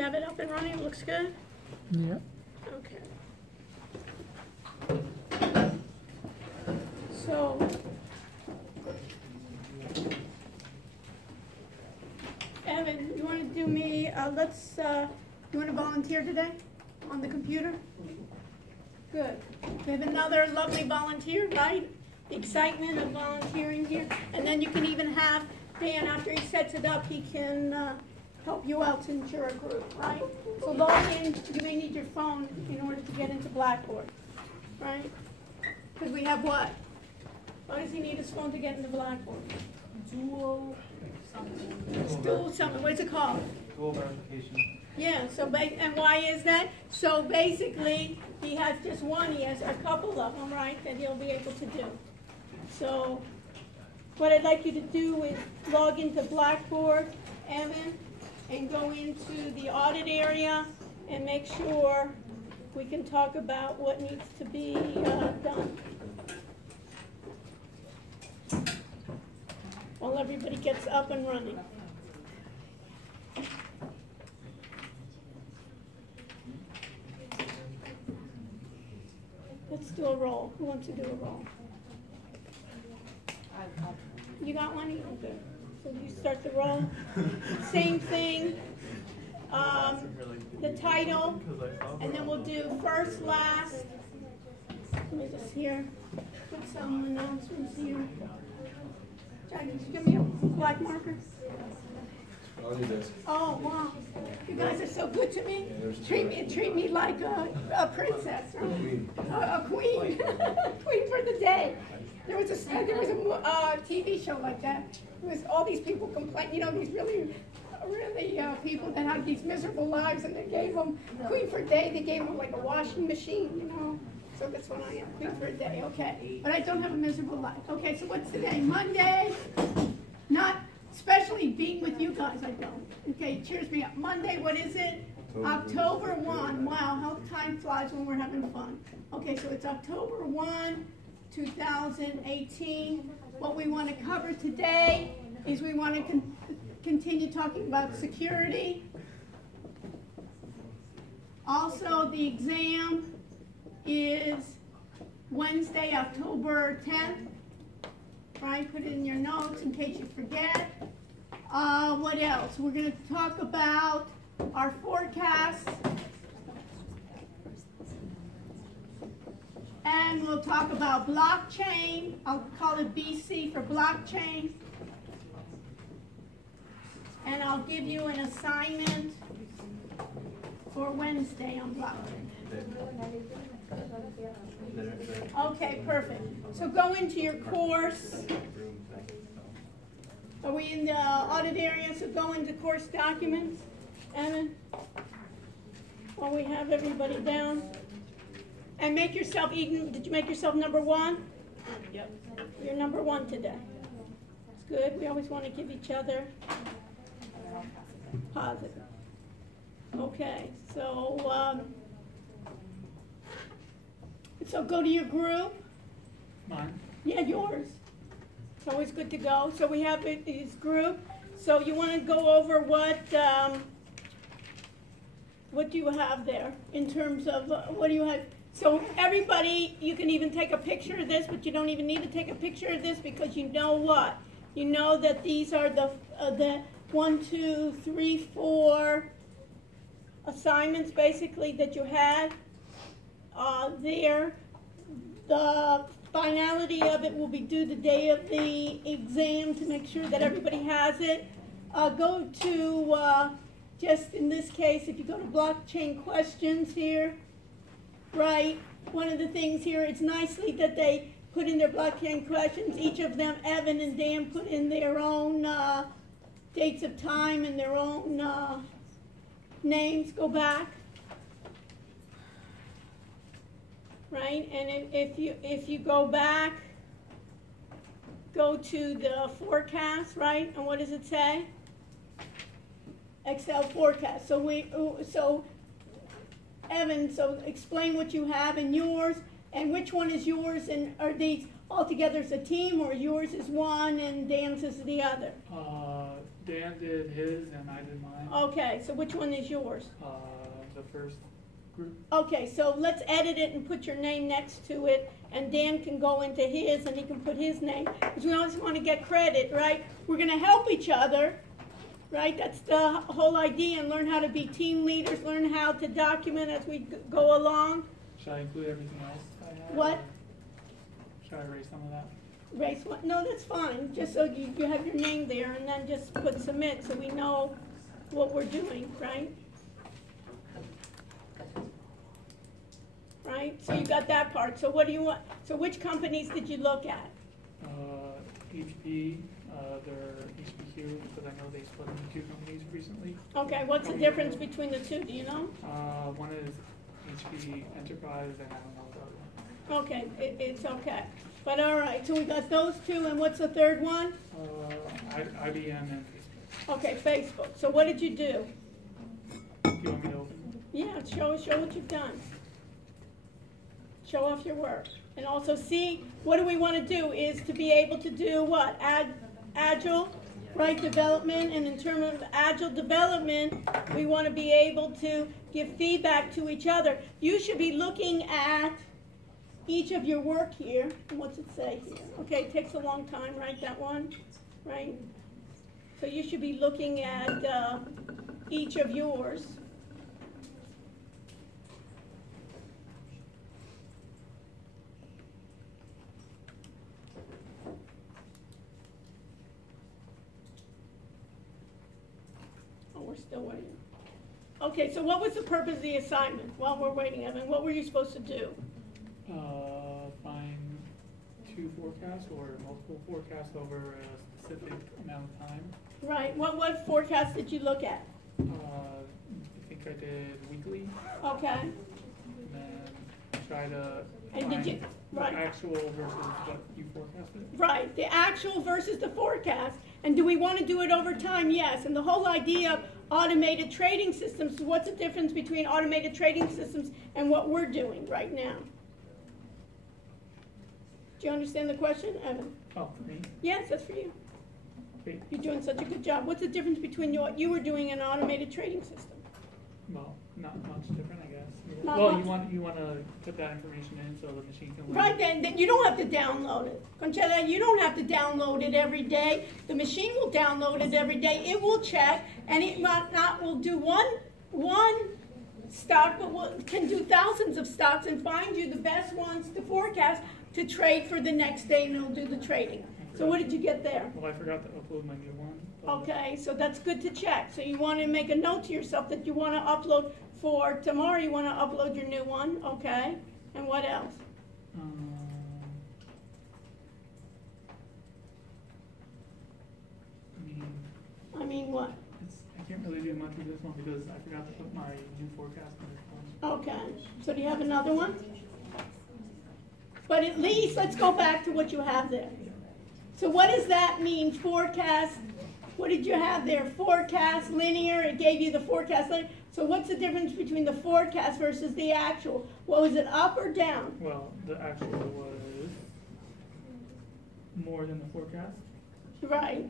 You have it up and running, looks good? Yeah. Okay. So, Evan, you want to do me, you want to volunteer today on the computer? Good. We have another lovely volunteer, right? The excitement of volunteering here. And then you can even have Dan, after he sets it up, he can help you out since you're a group, right? So log in. You may need your phone in order to get into Blackboard, right? Because we have what? Why does he need his phone to get into Blackboard? Dual something. Dual something. What's it called? Dual verification. Yeah, so and why is that? So basically, he has just one, he has a couple of them, right, that he'll be able to do. So what I'd like you to do is log into Blackboard, Evan, and go into the audit area and make sure we can talk about what needs to be done. While everybody gets up and running. Let's do a roll. Who wants to do a roll? You got one? Okay. So you start the roll. Same thing. The title, and then we'll do first, last. Let me just here put some announcements here. Jack, did you give me a black marker? I'll do this. Oh, wow. You guys are so good to me. Treat me like a princess, right? A queen. Queen for the day. There was a TV show like that. There was all these people complain, you know, these really people that had these miserable lives, and they gave them queen for a day. They gave them like a washing machine, you know. So that's what I am, queen for a day. Okay, but I don't have a miserable life. Okay, so what's today? Monday. Not especially being with you guys, I don't. Okay, cheers me up. Monday, what is it? October 1. Wow, how time flies when we're having fun. Okay, so it's October 1, 2018. What we want to cover today is we want to continue talking about security. Also, the exam is Wednesday, October 10th. Right, put it in your notes in case you forget. What else? We're going to talk about our forecasts. And we'll talk about blockchain. I'll call it BC for blockchain. And I'll give you an assignment for Wednesday on blockchain. Okay, perfect. So go into your course. Are we in the audit area? So go into course documents. Evan, while we have everybody down. And make yourself, Eden, did you make yourself number 1? Yep. You're number 1 today. It's good. We always want to give each other positive. Okay, so go to your group. Mine? Yeah, yours. It's always good to go. So we have this group. So you want to go over what do you have there in terms of what do you have? So everybody, you can even take a picture of this, but you don't even need to take a picture of this because you know what? You know that these are the 1, 2, 3, 4 assignments basically that you had there. The finality of it will be due the day of the exam to make sure that everybody has it. Go to, just in this case, if you go to blockchain questions here, right, one of the things here, it's nicely that they put in their blockchain questions. Each of them, Evan and Dan, put in their own dates of time and their own names. Go back. Right, and if you go back, go to the forecast, right, and what does it say? Excel forecast. So Evan, so explain what you have in yours, and which one is yours, and are these altogether as a team, or yours is one and Dan's is the other? Dan did his and I did mine. Okay, so which one is yours? The first group. Okay, so let's edit it and put your name next to it, and Dan can go into his and he can put his name, because we always want to get credit, right? We're going to help each other, right? That's the whole idea, and learn how to be team leaders, learn how to document as we go along. Should I include everything else I have? What? or Should I erase some of that? Race one? No, that's fine, just so you have your name there, and then just put submit so we know what we're doing, right? Right, so you got that part. So what do you want, so which companies did you look at? HP, their HPQ, because I know they split into two companies recently. Okay, what's the difference between the two, do you know? One is HP Enterprise, and I don't know the other one. Okay, it's okay. But all right, so we got those two, and what's the third one? IBM and Facebook. Okay, Facebook. So what did you do? Do you want me to open? Yeah, show what you've done. Show off your work. And also see, what do we want to do is to be able to do what? Agile, right, development. And in terms of agile development, we want to be able to give feedback to each other. You should be looking at each of your work here. And what's it say here? Okay, it takes a long time, right, that one? Right? So you should be looking at each of yours. Oh, we're still waiting. Okay, so what was the purpose of the assignment while we're waiting, Evan? What were you supposed to do? Find two forecasts or multiple forecasts over a specific amount of time. Right, what forecast did you look at? I think I did weekly, Okay, and then try to And find did you- right. the actual versus what you forecasted. right, the actual versus the forecast. And do we want to do it over time? Yes, and the whole idea of automated trading systems, what's the difference between automated trading systems and what we're doing right now? Do you understand the question, Evan? Oh, for me? Yes, that's for you. Okay. You're doing such a good job. What's the difference between what you were doing and an automated trading system? Well, not much different, I guess. Not Well, much. you want to put that information in so the machine can learn. Right, then you don't have to download it. Conchetta, you don't have to download it every day. The machine will download it every day. It will check, and it will do one stock, but can do thousands of stocks and find you the best ones to forecast to trade for the next day, and it'll do the trading. So what did you get there? Well, I forgot to upload my new one. Okay, so that's good to check. So you want to make a note to yourself that you want to upload for tomorrow. You want to upload your new one, okay? And what else? I I mean, what? I can't really do much with this one because I forgot to put my new forecast in this one. Okay, so do you have another one? But at least, let's go back to what you have there. So what does that mean, forecast? What did you have there? Forecast, linear, it gave you the forecast linear. So what's the difference between the forecast versus the actual? What was it, up or down? Well, the actual was more than the forecast, Right,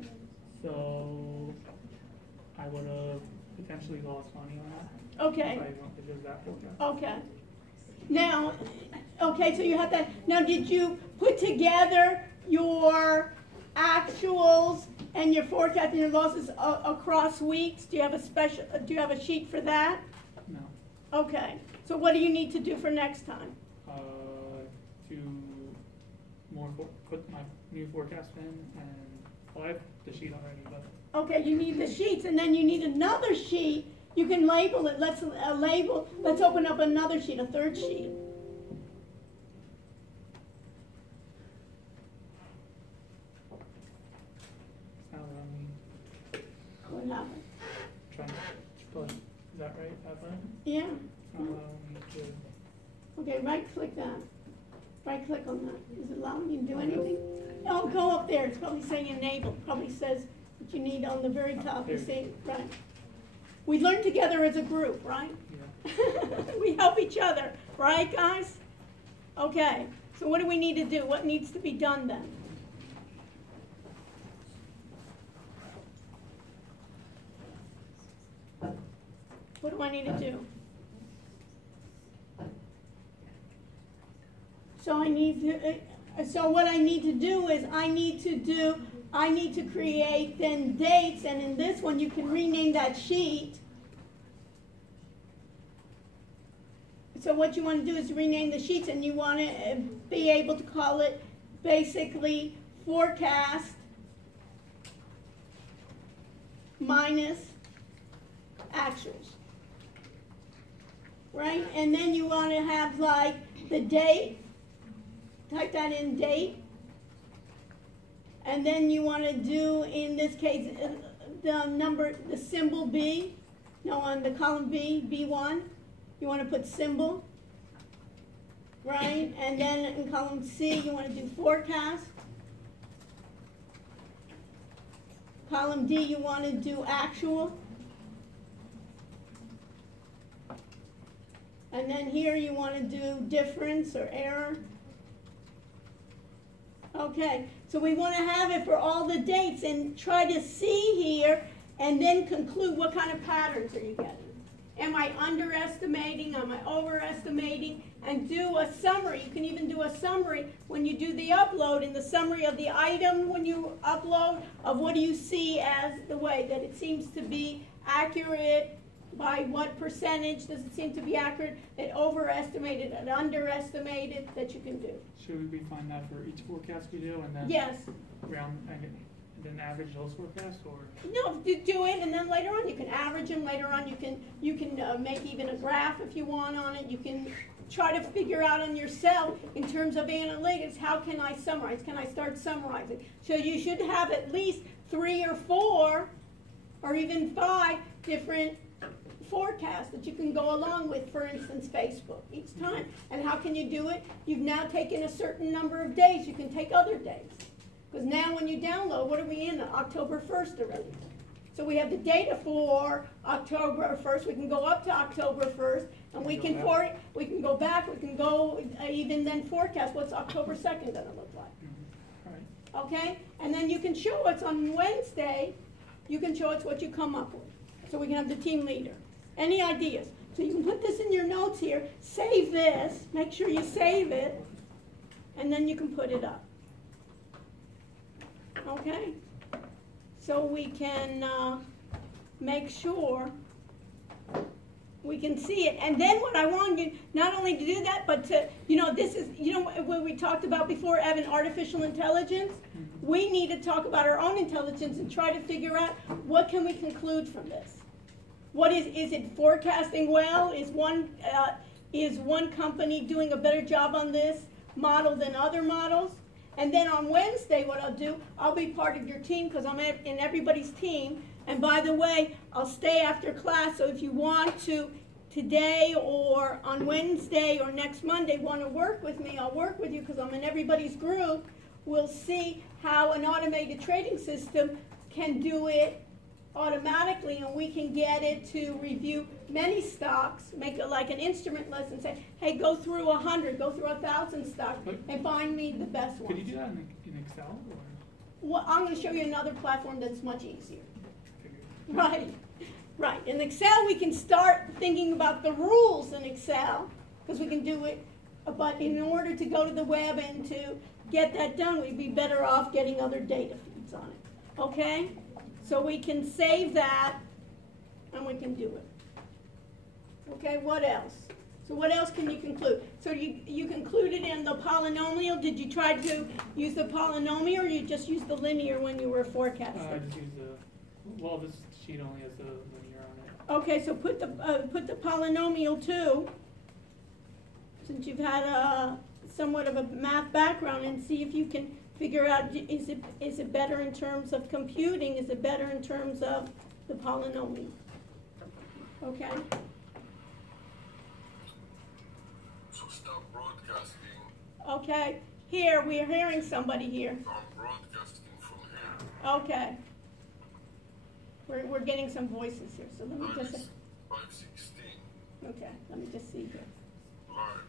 so I would have potentially lost money on that. okay. If it was that forecast. Okay. Now, okay, so you have that. Now, did you put together your actuals and your forecast and your losses across weeks? Do you have a sheet for that? No. Okay. So what do you need to do for next time? To put my new forecast in, and well, I have the sheet already, but Okay, you need the sheets, and then you need another sheet. You can label it. Let's open up another sheet, a third sheet. it's not allowing me. What happened? Trying to split. Is that right? That button? Yeah. It's not allowing me to. Okay, right-click that. Right-click on that. Is it allowing you to do anything? Oh, go up there. It's probably saying enable. Probably says what you need on the very top. You see, right. We learn together as a group, right? Yeah. We help each other, right, guys? Okay. So what do we need to do? What needs to be done then? What do I need to do? So what I need to do is I need to create then dates, and in this one you can rename that sheet. So what you want to do is rename the sheets, and you want to be able to call it basically forecast minus actuals. Right? And then you want to have like the date, type that in date. And then you want to do, in this case, the symbol B, on the column B, B1. You want to put symbol, right? And then in column C, you want to do forecast. Column D, you want to do actual. And then here you want to do difference or error. Okay, so we want to have it for all the dates and try to see here and then conclude what kind of patterns are you getting. Am I underestimating? Am I overestimating? And do a summary. You can even do a summary when you do the upload, in the summary of the item when you upload, of what do you see as the way that it seems to be accurate, by what percentage does it seem to be accurate, it overestimated, it underestimated, that you can do. Should we find that for each forecast we do, and then Yes. round and then average those forecasts, or? No, do it, and then later on you can average them. Later on you can make even a graph if you want on it. You can try to figure out on yourself in terms of analytics, how can I summarize? Can I start summarizing? So you should have at least 3 or 4 or even 5 different forecasts that you can go along with, for instance, Facebook each time. And how can you do it? You've now taken a certain number of days. You can take other days. Because now when you download, what are we in? October 1st already. So we have the data for October 1st. We can go up to October 1st, and we can go back. We can go even then forecast what's October 2nd going to look like. Right. Okay? And then you can show us on Wednesday. You can show us what you come up with. So we can have the team leader. Any ideas? So you can put this in your notes here. Save this. Make sure you save it, and then you can put it up. Okay, so we can make sure we can see it. And then what I want you not only to do that, but to, this is, what we talked about before, Evan, artificial intelligence. We need to talk about our own intelligence and try to figure out what can we conclude from this. What is it forecasting well? Is one company doing a better job on this model than other models? And then on Wednesday, what I'll do, I'll be part of your team because I'm in everybody's team. And by the way, I'll stay after class. So if you want to, today or on Wednesday or next Monday, want to work with me, I'll work with you because I'm in everybody's group. We'll see how an automated trading system can do it automatically, and we can get it to review many stocks, make it like an instrument list and say, hey, go through 100, go through 1,000 stocks and find me the best ones. Could you do that in Excel? Or? Well, I'm going to show you another platform that's much easier. Right. In Excel, we can start thinking about the rules in Excel because we can do it, but in order to go to the web and to get that done, we'd be better off getting other data feeds on it. Okay? So we can save that, and we can do it. Okay, what else? So what else can you conclude? So you concluded in the polynomial. Did you try to use the polynomial, or you just used the linear when you were forecasting? I just used this sheet only has the linear on it. Okay, so put the polynomial too, since you've had somewhat of a math background, and see if you can figure out, is it better in terms of computing? Is it better in terms of the polynomial? Okay? So stop broadcasting. Okay. Here, we are hearing somebody here. I'm broadcasting from here. Okay. We're getting some voices here, so let me just... 516. Okay, let me just see here. Live.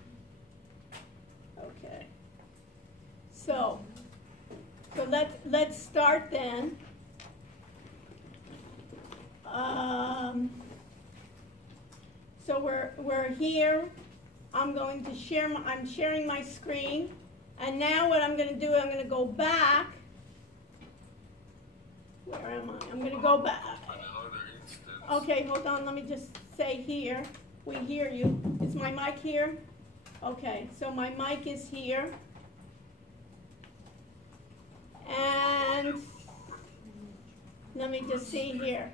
Okay. So let's start then. So we're here. I'm going to share. I'm sharing my screen, and now what I'm going to do, I'm going to go back. Where am I? I'm going to go back. Okay, hold on. Let me just say here. We hear you. Is my mic here? Okay, so my mic is here. And let me just see here.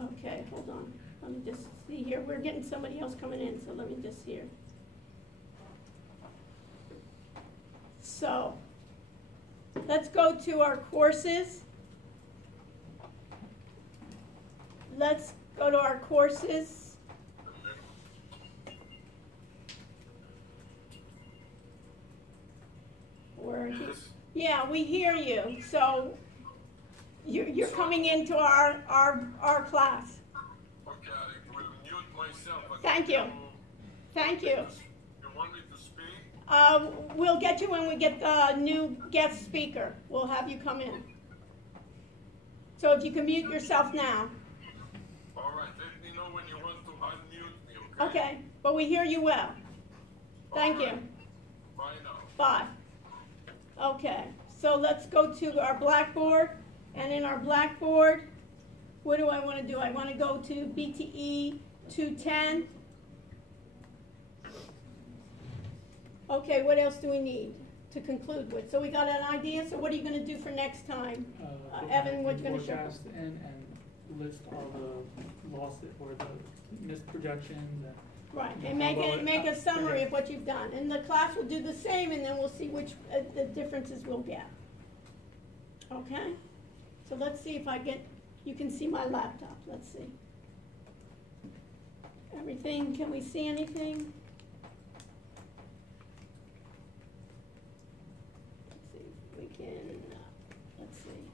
Okay, hold on. Let me just see here. We're getting somebody else coming in, so let me just hear. So, let's go to our courses. Let's go to our courses. Yeah, we hear you. So you're coming into our class. Okay, I will mute myself. Thank you. Thank you. You want me to speak? We'll get you when we get the new guest speaker. We'll have you come in. So if you can mute yourself now. All right, let me know when you want to unmute me, okay? Okay, but we hear you well. Thank you. Bye now. Bye. Okay, so let's go to our Blackboard. And in our Blackboard, what do I want to do? I want to go to BTE 210. Okay, what else do we need to conclude with? So we got an idea. So what are you going to do for next time? Evan, what are you going to show? Forecast and list all the losses or the missed projections. Right, and make a summary of what you've done. And the class will do the same, and then we'll see which the differences we'll get. Okay? So let's see if you can see my laptop. Let's see. Everything, can we see anything? Let's see if we can, let's see.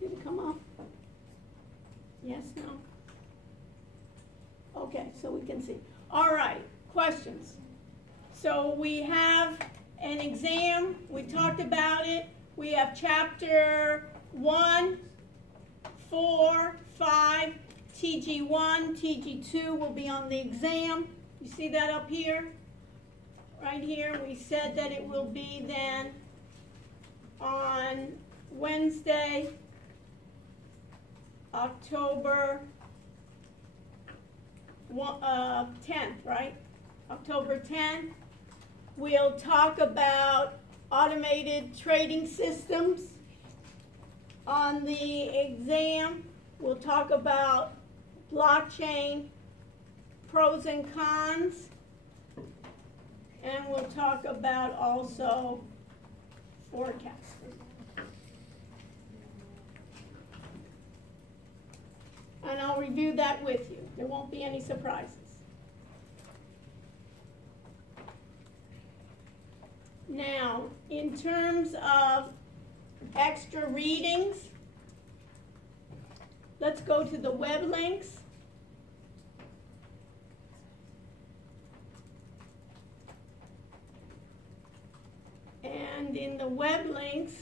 Did it come up? Yes, no? Okay, so we can see. All right, questions. So we have an exam. We talked about it. We have chapter 1, 4, 5, TG1, TG2 will be on the exam. You see that up here? Right here, we said that it will be then on Wednesday, October 10th, right? October 10th. We'll talk about automated trading systems on the exam. We'll talk about blockchain pros and cons. And we'll talk about also forecasting. And I'll review that with you. There won't be any surprises. Now, in terms of extra readings, let's go to the web links. And in the web links,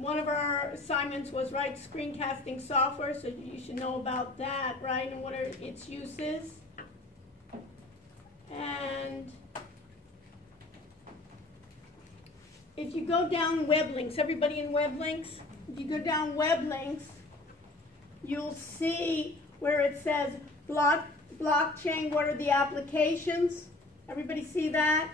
one of our assignments was write screencasting software, so you should know about that, right, and what are its uses. And if you go down web links, everybody in web links, if you go down web links, you'll see where it says blockchain, what are the applications? Everybody see that?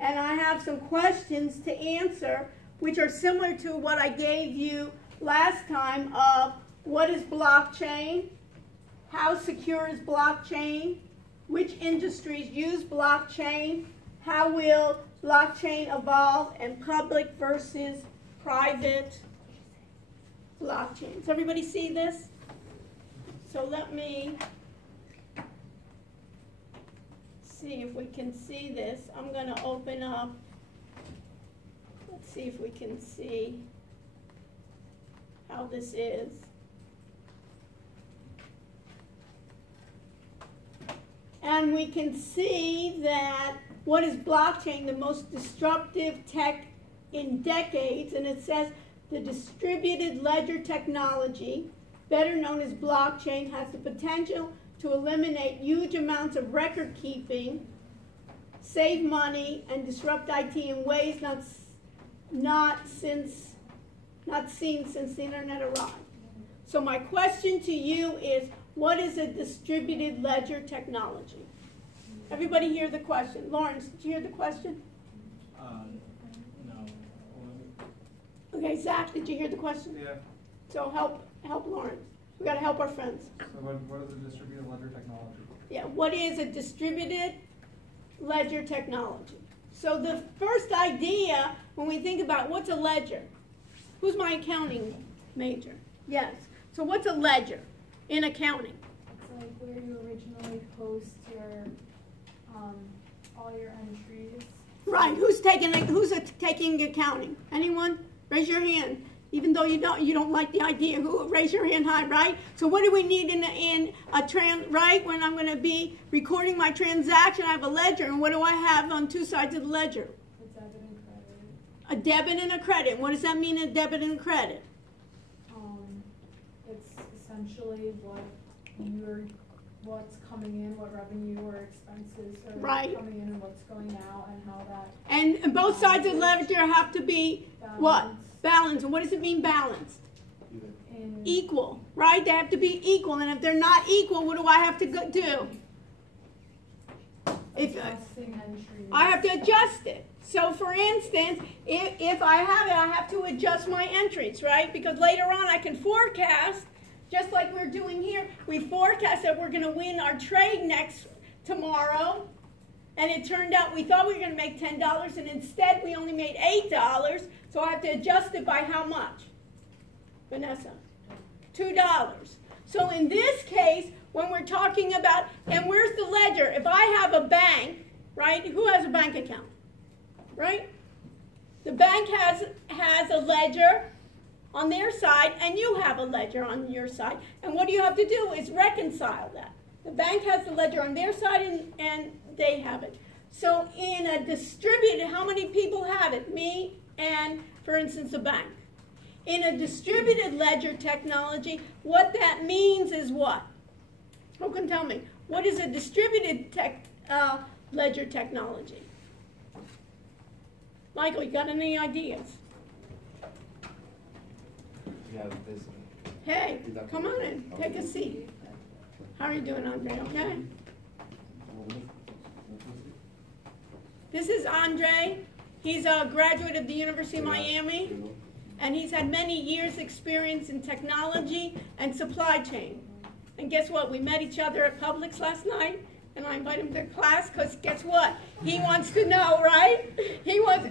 And I have some questions to answer, which are similar to what I gave you last time of what is blockchain, how secure is blockchain, which industries use blockchain, how will blockchain evolve, and public versus private blockchains. Does everybody see this? So let me see if we can see this. I'm going to open up. Let's see if we can see how this is. and we can see that what is blockchain? The most disruptive tech in decades, and it says the distributed ledger technology, better known as blockchain, has the potential to eliminate huge amounts of record keeping, save money, and disrupt IT in ways not seen since the internet arrived. So my question to you is, what is a distributed ledger technology? Everybody hear the question? Lawrence, did you hear the question? No. Okay, Zach, did you hear the question? Yeah. So help Lawrence. We got to help our friends. So what is a distributed ledger technology? Yeah, what is a distributed ledger technology? So the first idea when we think about what's a ledger? Who's my accounting major? Yes. So what's a ledger in accounting? It's like where you originally post your all your entries. Right. Who's taking accounting? Anyone? Raise your hand. Even though you don't like the idea, raise your hand high, right? So what do we need right? When I'm going to be recording my transaction, I have a ledger, and what do I have on two sides of the ledger? A debit and credit. A debit and a credit. What does that mean, a debit and credit? It's essentially what's coming in, what revenue or expenses are coming in, and what's going out, and how that. And both sides of the ledger have to be balanced. What? Balanced. And what does it mean, balanced? Equal, right? They have to be equal. And if they're not equal, what do I have to do? Adjusting entries. I have to adjust it. So, for instance, if I have it, I have to adjust my entries, right? Because later on I can forecast, just like we're doing here. We forecast that we're going to win our trade tomorrow. And it turned out we thought we were going to make $10, and instead we only made $8. So I have to adjust it by how much? Vanessa? $2. So in this case, when we're talking about, and where's the ledger? If I have a bank, right? Who has a bank account? Right? The bank has a ledger on their side, and you have a ledger on your side. And what you have to do is reconcile that. The bank has the ledger on their side, and they have it. So in a distributed, how many people have it? Me and, for instance, a bank. In a distributed ledger technology, what that means is what? Who can tell me? What is a distributed ledger technology? Michael, you got any ideas? Yeah, this. Hey, come on in. Take a seat. How are you doing, Andre? Okay? This is Andre. He's a graduate of the University of Miami, and he's had many years' experience in technology and supply chain. And guess what? We met each other at Publix last night, and I invited him to class because guess what? He wants to know, right? He wants,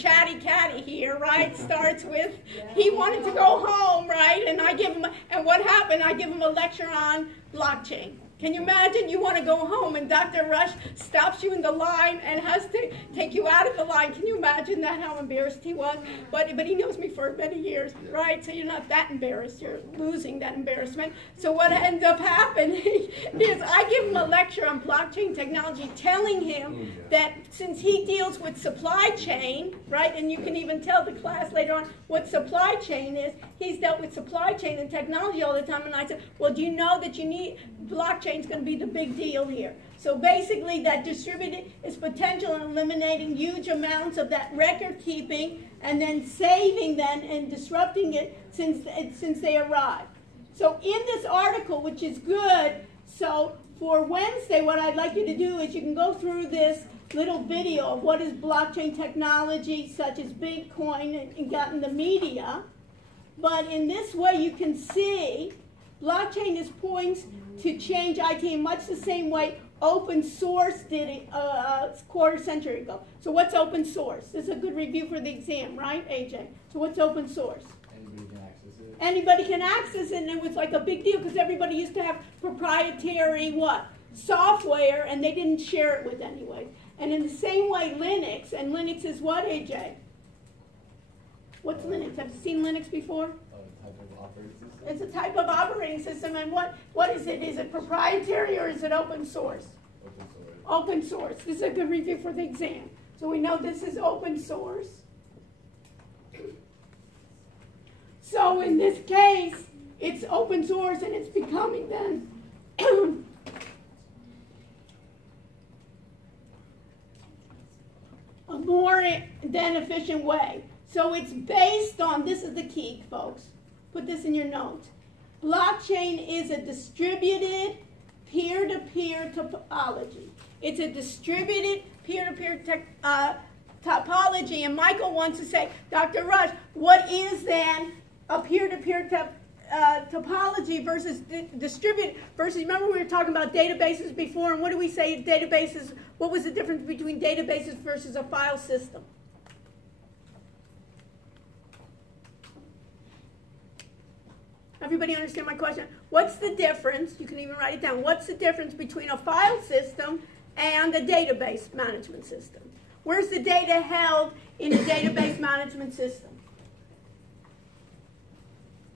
chatty catty here, right? Starts with, he wanted to go home, right? And and what happened? I give him a lecture on blockchain. Can you imagine you want to go home and Dr. Rush stops you in the line and has to take you out of the line? Can you imagine that, how embarrassed he was? But he knows me for many years, right? So you're not that embarrassed. You're losing that embarrassment. So what ends up happening is I give him a lecture on blockchain technology telling him that since he deals with supply chain, right, and you can even tell the class later on what supply chain is, he's dealt with supply chain and technology all the time. And I said, well, do you know that you need blockchain? Is going to be the big deal here. So basically that distributed is potential in eliminating huge amounts of that record keeping and then saving them and disrupting it since they arrived. So in this article, which is good, so for Wednesday what I'd like you to do is you can go through this little video of what is blockchain technology such as Bitcoin and got in the media. But in this way you can see blockchain is poised to change IT in much the same way open source did it a quarter century ago. So what's open source? This is a good review for the exam, right, AJ? So what's open source? Anybody can access it. Anybody can access it, and it was like a big deal because everybody used to have proprietary what? Software, and they didn't share it with anyone. And in the same way, Linux, and Linux is what, AJ? What's Linux? Have you seen Linux before? Type of operating system. It's a type of operating system, and what is it? Is it proprietary or is it open source? Open source. Open source. This is a good review for the exam. So we know this is open source. So in this case, it's open source and it's becoming then a more than efficient way. So it's based on, this is the key, folks. Put this in your notes. Blockchain is a distributed peer-to-peer topology. It's a distributed peer-to-peer topology. And Michael wants to say, Dr. Rush, what is then a peer-to-peer topology versus distributed versus, remember we were talking about databases before, and what do we say databases, what was the difference between databases versus a file system? Everybody understand my question? What's the difference? You can even write it down. What's the difference between a file system and a database management system? Where's the data held in a database management system?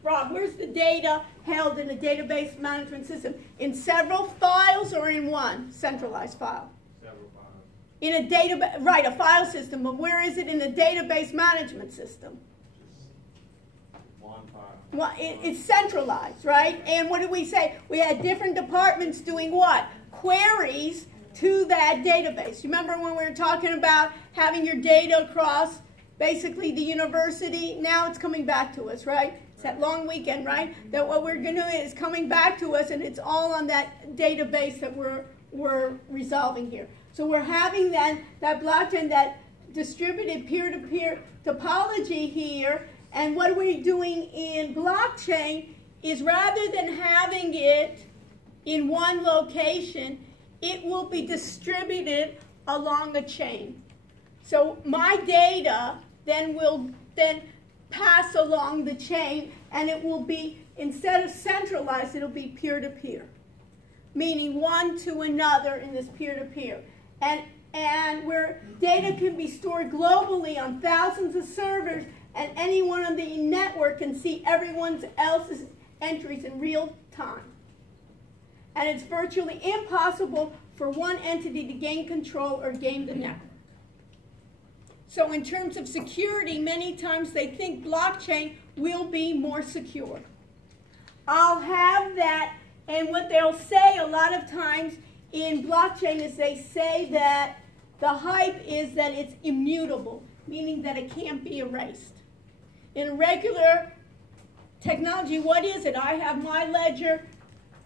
Rob, where's the data held in a database management system? In several files or in one centralized file? Several files. In a database, right, a file system, but where is it in a database management system? One file. Well, it's centralized, right? And what did we say? We had different departments doing what? Queries to that database. Remember when we were talking about having your data across basically the university? Now it's coming back to us, right? It's that long weekend, right? That what we're going to do is coming back to us, and it's all on that database that we're resolving here. So we're having then that blockchain, that distributed peer-to-peer topology here. And what we're doing in blockchain is rather than having it in one location, it will be distributed along the chain. So my data then will pass along the chain, and it will be, instead of centralized, it'll be peer-to-peer, meaning one to another in this peer-to-peer. And where data can be stored globally on thousands of servers, and anyone on the network can see everyone else's entries in real time. And it's virtually impossible for one entity to gain control or game the network. So in terms of security, many times they think blockchain will be more secure. I'll have that, and what they'll say a lot of times in blockchain is they say that the hype is that it's immutable, meaning that it can't be erased. In regular technology, what is it? I have my ledger.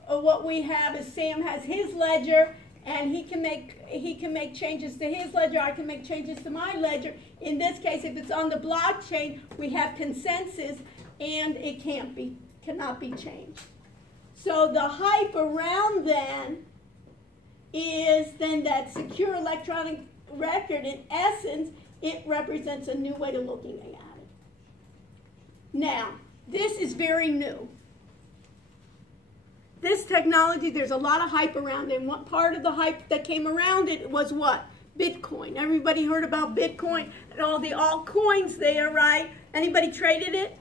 What we have is Sam has his ledger, and he can make changes to his ledger. I can make changes to my ledger. In this case, if it's on the blockchain, we have consensus, and it cannot be changed. So the hype around then is then that secure electronic record. In essence, it represents a new way of looking at it. Now, this is very new. This technology, there's a lot of hype around it. And what part of the hype that came around it was what? Bitcoin. Everybody heard about Bitcoin and all the altcoins there, right? Anybody traded it?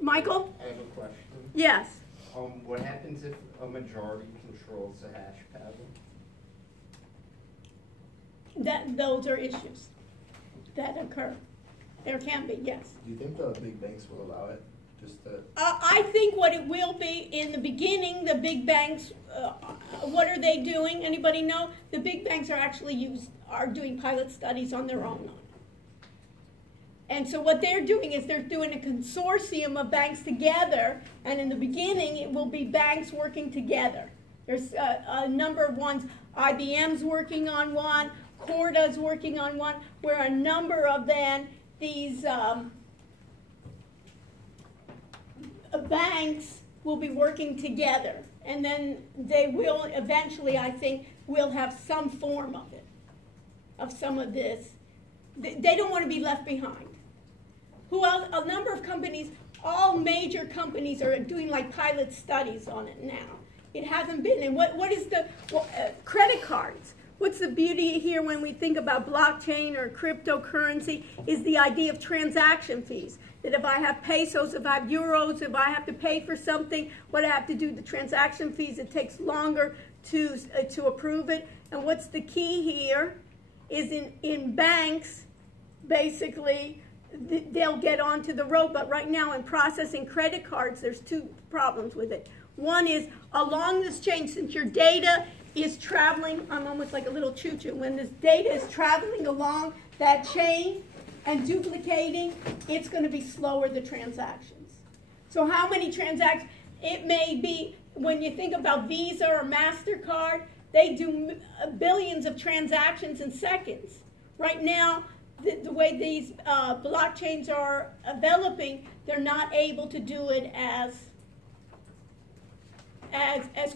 Michael? I have a question. Yes. What happens if a majority controls the hash pattern? Those are issues that occur. There can be, yes. Do you think the big banks will allow it? Just to... I think what it will be in the beginning, the big banks, what are they doing? Anybody know? The big banks are actually are doing pilot studies on their own. And so what they're doing is they're doing a consortium of banks together, and in the beginning it will be banks working together. There's a number of ones. IBM's working on one, Corda's working on one, where a number of then these banks will be working together, and then they will eventually, I think, will have some form of it, of some of this. They don't want to be left behind. Who else? A number of companies, all major companies are doing like pilot studies on it now. It hasn't been. And what is the credit cards? What's the beauty here when we think about blockchain or cryptocurrency is the idea of transaction fees. That if I have pesos, if I have euros, if I have to pay for something, what I have to do, the transaction fees, it takes longer to approve it. And what's the key here is in banks, basically, they'll get onto the road. But right now in processing credit cards, there's two problems with it. One is along this chain, since your data is traveling, I'm almost like a little choo-choo, when this data is traveling along that chain and duplicating, it's going to be slower, the transactions. So how many transactions? It may be, when you think about Visa or MasterCard, they do billions of transactions in seconds. Right now, the way these blockchains are developing, they're not able to do it as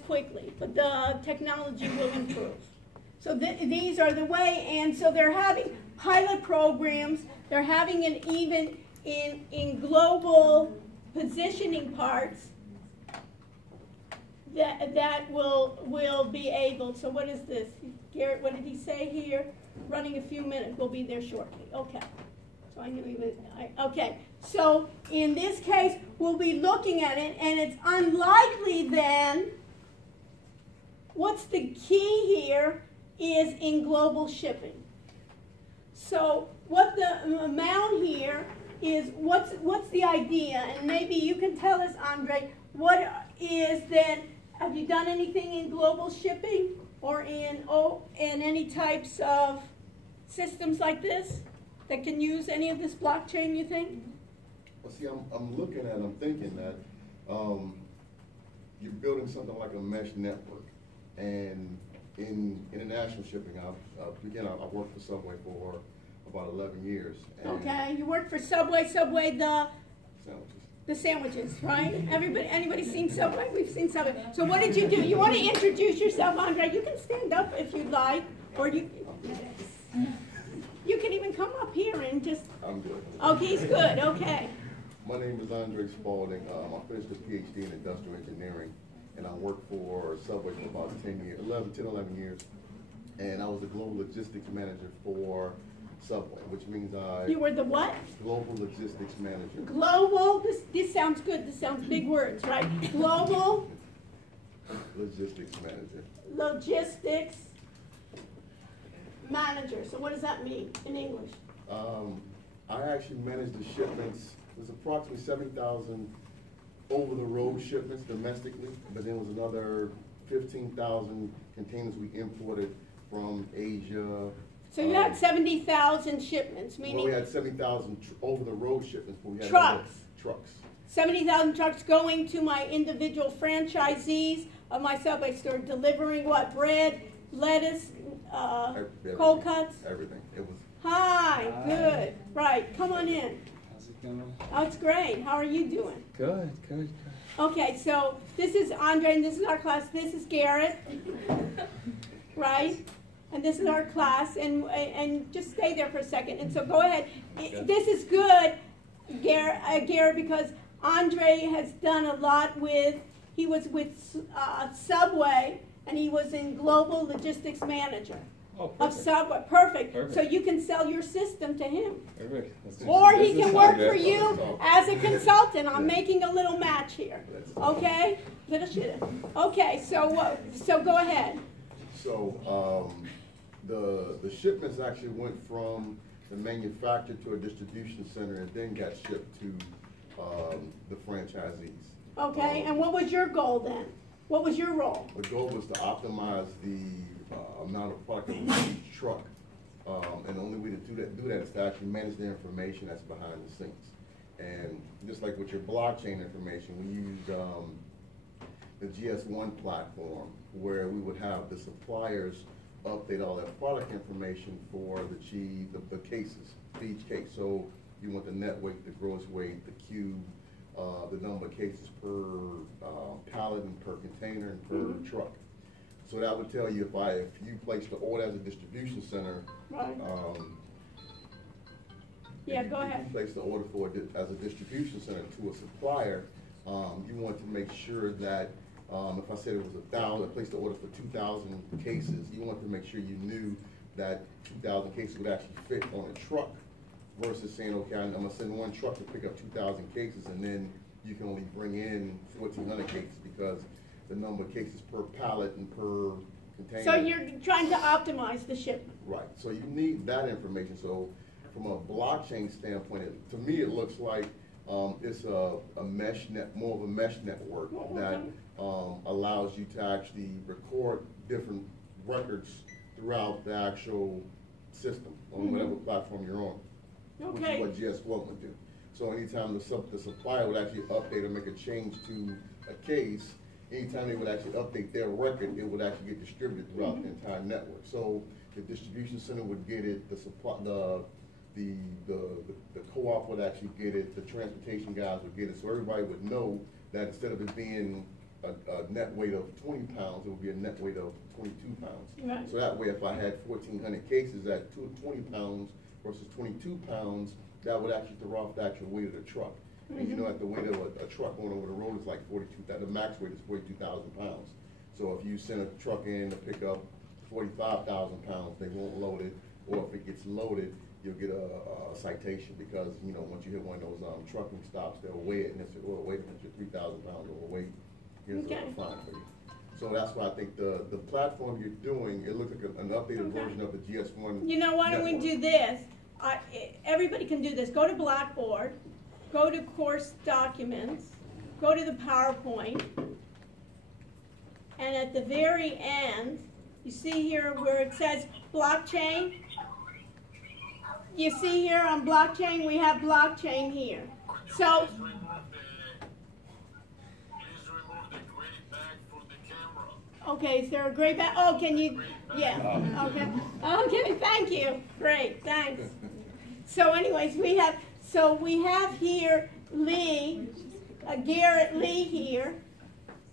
quickly, but the technology will improve. So these are the way, and so they're having pilot programs. They're having it even in global positioning parts that will be able. So what is this, Garrett? What did he say here? Running a few minutes. We'll be there shortly. Okay. So I knew he was. Okay. So in this case, we'll be looking at it, and it's unlikely then. What's the key here is in global shipping. So what the amount here is, what's the idea? And maybe you can tell us, Andre, what is that? Have you done anything in global shipping or in any types of systems like this that can use any of this blockchain, you think? Well, see, I'm thinking that you're building something like a mesh network. And in international shipping, I worked for Subway for about 11 years. And okay, you worked for Subway, the sandwiches. The sandwiches, right? Anybody seen Subway? We've seen Subway. So what did you do? You want to introduce yourself, Andre? You can stand up if you'd like, or you can even come up here and just. I'm good. Oh, he's good. Okay. My name is Andre Spalding. I finished a PhD in industrial engineering, and I worked for Subway for about 11 years. And I was the global logistics manager for Subway, which means You were the what? Global logistics manager. Global. This sounds good. This sounds big words, right? Global. Logistics manager. Logistics manager. So what does that mean in English? I actually managed the shipments. It was approximately 70,000 over-the-road shipments domestically, but then was another 15,000 containers we imported from Asia. So you had 70,000 shipments, meaning Well, we had 70,000 over-the-road shipments, but we had trucks. Trucks. 70,000 trucks going to my individual franchisees of my Subway store, delivering what? Bread, lettuce, cold cuts? Everything. It was. Hi, good. Right, come on in. How's it going? Oh, it's great. How are you doing? Good, good. Okay, so this is Andre, and this is our class. This is Garrett, right? And this is our class, and just stay there for a second. And so go ahead. This is good, Garrett, because Andre has done a lot with. He was with Subway, and he was in global logistics manager of Subway. Perfect. So you can sell your system to him. Perfect. Or he can work for you as a consultant. I'm making a little match here. Okay? Little shit. Okay, so go ahead. So the shipments actually went from the manufacturer to a distribution center and then got shipped to the franchisees. Okay, and what was your goal then? What was your role? The goal was to optimize the amount of product that we each truck. And the only way to do that is to actually manage the information that's behind the scenes. And just like with your blockchain information, we used the GS1 platform where we would have the suppliers update all that product information for the cases, for each case. So you want the net weight, the gross weight, the cube, the number of cases per pallet and per container and per truck. So that would tell you if you place the order as a distribution center. Right. Go ahead. If you place the order as a distribution center to a supplier, you want to make sure that if I said it was 1,000, I placed the order for 2,000 cases, you want to make sure you knew that 2,000 cases would actually fit on a truck versus saying, okay, I'm going to send one truck to pick up 2,000 cases and then you can only bring in 1,400 cases because the number of cases per pallet and per container. So you're trying to optimize the shipment. Right, so you need that information. So from a blockchain standpoint, to me, it looks like it's a mesh more of a mesh network that allows you to actually record different records throughout the actual system on whatever platform you're on. Okay. Which is what GS1 would do. So anytime the supplier would actually update or make a change to a case, anytime they would actually update their record, it would actually get distributed throughout the entire network. So the distribution center would get it, the co-op would actually get it, the transportation guys would get it, so everybody would know that instead of it being a net weight of 20 pounds, it would be a net weight of 22 pounds. Right. So that way, if I had 1,400 cases at 20 pounds versus 22 pounds, that would actually throw off the actual weight of the truck. And you know, at the weight of a truck going over the road is like 42,000, the max weight is 42,000 pounds. So if you send a truck in to pick up 45,000 pounds, they won't load it, or if it gets loaded, you'll get a citation because, you know, once you hit one of those trucking stops, they'll weigh it and they say, well, wait a minute, you're 3,000 pounds overweight. Here's a fine for you. So that's why I think the platform you're doing, it looks like an updated version of the GS1. You know, why don't we do this? Everybody can do this. Go to Blackboard, go to course documents, go to the PowerPoint, and at the very end, you see here where it says blockchain? You see here on blockchain, we have blockchain here. So, Please remove the gray bag for the camera. okay, is there a gray bag? Oh, can you, yeah, okay. Okay, thank you. Great, thanks. So anyways, we have here Lee, Garrett Lee here.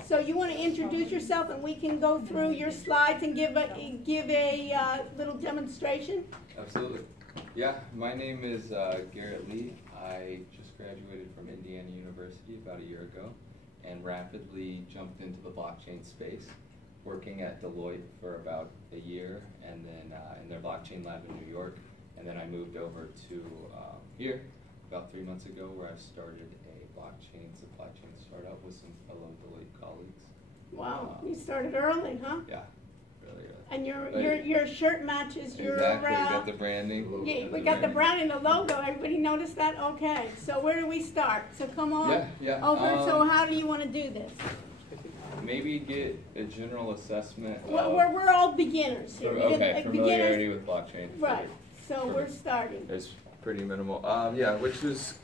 So you want to introduce yourself and we can go through your slides and give a little demonstration? Absolutely. Yeah, my name is Garrett Lee. I just graduated from Indiana University about a year ago and rapidly jumped into the blockchain space, working at Deloitte for about a year and then in their blockchain lab in New York. And then I moved over to here about 3 months ago where I started a blockchain supply chain startup with some fellow Deloitte colleagues. Wow, you started early, huh? Yeah, really early. And your shirt matches your exactly. We got the branding. Yeah, we got the branding, the logo. Everybody noticed that? Okay. So where do we start? So come on over. So how do you want to do this? Maybe get a general assessment. Well, we're all beginners here. Okay, familiarity with blockchain. Right. So we're starting. It's pretty minimal. Yeah, which is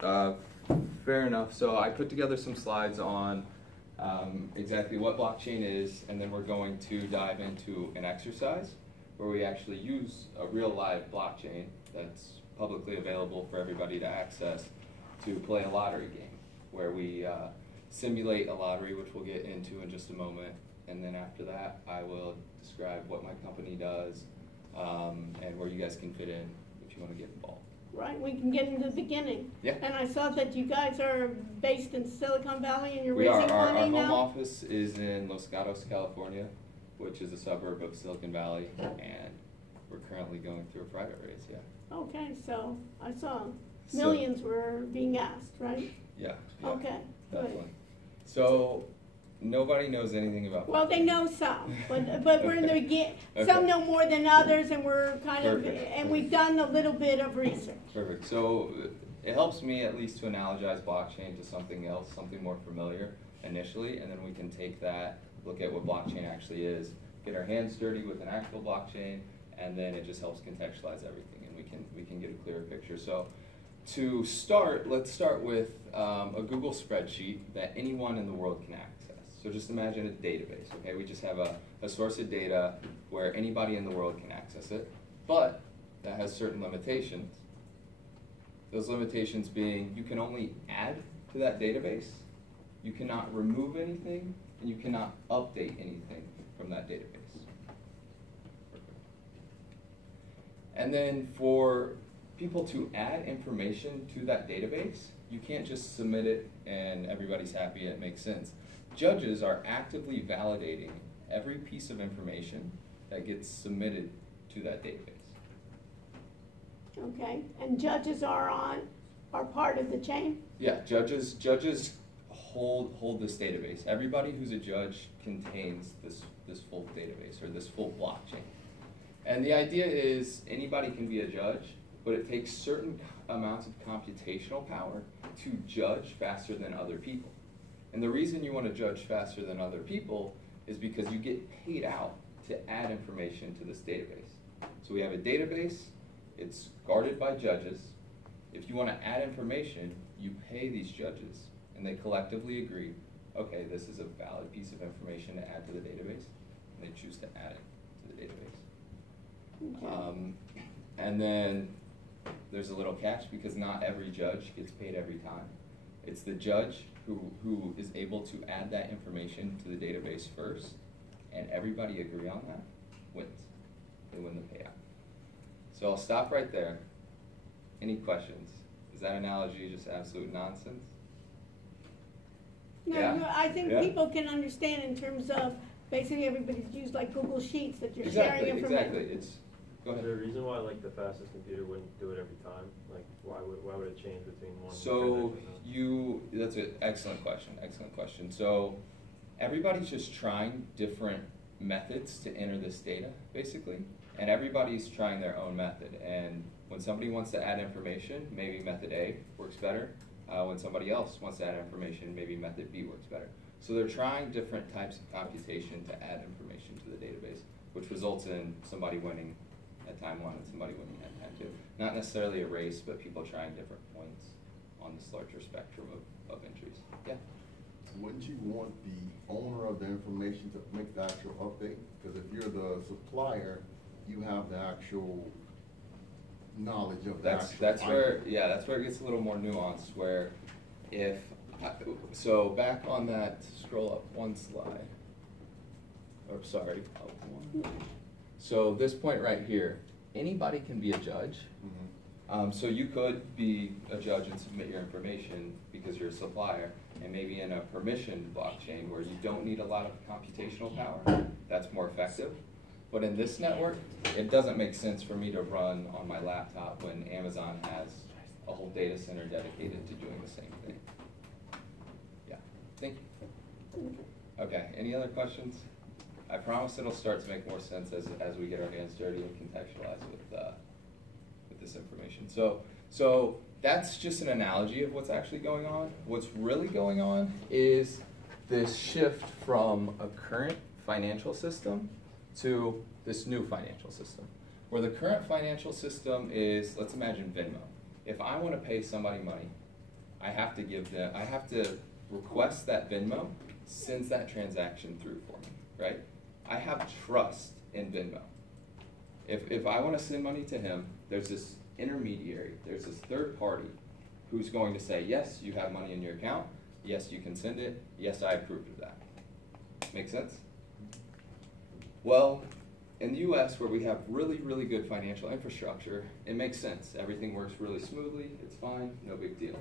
fair enough. So I put together some slides on exactly what blockchain is, and then we're going to dive into an exercise where we actually use a real live blockchain that's publicly available for everybody to access to play a lottery game, where we simulate a lottery, which we'll get into in just a moment. And then after that, I will describe what my company does and where you guys can fit in if you want to get involved. Right, we can get into the beginning. Yeah. And I saw that you guys are based in Silicon Valley and you're We are. raising Our money now. home office is in Los Gatos, California, which is a suburb of Silicon Valley, and we're currently going through a private raise, yeah. Okay, so I saw millions were being asked, right? Yeah. Okay, good. Definitely. So nobody knows anything about Well, they know some, but we're in the beginning. Okay. Some know more than others, and we're kind Perfect. of, and we've done a little bit of research. Perfect. So it helps me at least to analogize blockchain to something else, something more familiar initially, and then we can take that, look at what blockchain actually is, get our hands dirty with an actual blockchain, and then it just helps contextualize everything, and we can get a clearer picture. So to start, let's start with a Google spreadsheet that anyone in the world can access. So just imagine a database, okay? We just have a source of data where anybody in the world can access it, but that has certain limitations. Those limitations being you can only add to that database, you cannot remove anything, and you cannot update anything from that database. And then for people to add information to that database, you can't just submit it and everybody's happy, it makes sense. Judges are actively validating every piece of information that gets submitted to that database. Okay, and judges are part of the chain? Yeah, judges hold this database. Everybody who's a judge contains this full database or this full blockchain. And the idea is anybody can be a judge, but it takes certain amounts of computational power to judge faster than other people. And the reason you want to judge faster than other people is because you get paid out to add information to this database. So we have a database, it's guarded by judges. If you want to add information, you pay these judges, and they collectively agree, okay, this is a valid piece of information to add to the database, and they choose to add it to the database. And then there's a little catch because not every judge gets paid every time. It's the judge who is able to add that information to the database first, and everybody agree on that, wins. They win the payout. So I'll stop right there. Any questions? Is that analogy just absolute nonsense? No, Yeah. no, I think Yeah. people can understand in terms of basically everybody's used like Google Sheets that you're sharing Exactly, information. exactly. It's, go Is ahead. there a reason why like the fastest computer wouldn't do it every time? Like why would it change between one So transaction and that's an excellent question. So everybody's just trying different methods to enter this data, basically, and everybody's trying their own method. And when somebody wants to add information, maybe method A works better. When somebody else wants to add information, maybe method B works better. So they're trying different types of computation to add information to the database, which results in somebody winning at time one and somebody winning at time two. Not necessarily a race, but people trying different points on this larger spectrum of entries. Yeah. Wouldn't you want the owner of the information to make the actual update? Because if you're the supplier, you have the actual knowledge of the actual That's item. where, yeah, that's where it gets a little more nuanced, where if, so back on that, scroll up one slide, or sorry, up one. So this point right here, anybody can be a judge. So you could be a judge and submit your information because you're a supplier, and maybe in a permissioned blockchain where you don't need a lot of computational power, that's more effective. But in this network, it doesn't make sense for me to run on my laptop when Amazon has a whole data center dedicated to doing the same thing. Yeah, thank you. Okay, any other questions? I promise it'll start to make more sense as we get our hands dirty and contextualize with this information. So that's just an analogy of what's actually going on. What's really going on is this shift from a current financial system to this new financial system. Where the current financial system is, let's imagine Venmo. If I want to pay somebody money, I have to request that Venmo sends that transaction through for me, right? I have trust in Venmo. If I want to send money to him, there's this intermediary, there's this third party who's going to say, yes, you have money in your account, yes, you can send it, yes, I approve of that. Make sense? Well, in the US, where we have really, really good financial infrastructure, it makes sense. Everything works really smoothly, it's fine, no big deal.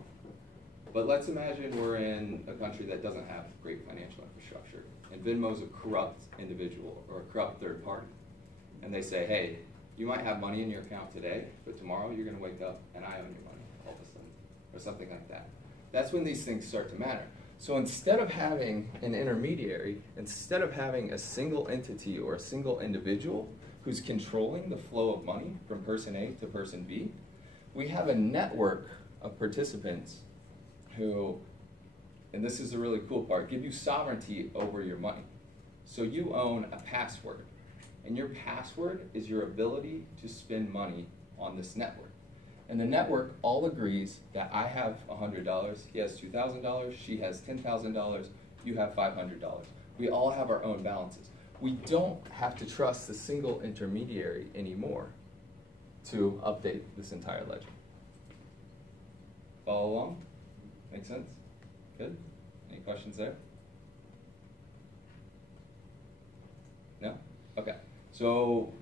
But let's imagine we're in a country that doesn't have great financial infrastructure, and Venmo's a corrupt individual or a corrupt third party. And they say, hey, you might have money in your account today, but tomorrow you're gonna wake up and I own your money all of a sudden, or something like that. That's when these things start to matter. So instead of having an intermediary, instead of having a single entity or a single individual who's controlling the flow of money from person A to person B, we have a network of participants who, and this is the really cool part, give you sovereignty over your money. So you own a password, and your password is your ability to spend money on this network. And the network all agrees that I have $100, he has $2,000, she has $10,000, you have $500. We all have our own balances. We don't have to trust a single intermediary anymore to update this entire ledger. Follow along? Make sense? Good? Any questions there? No? Okay. So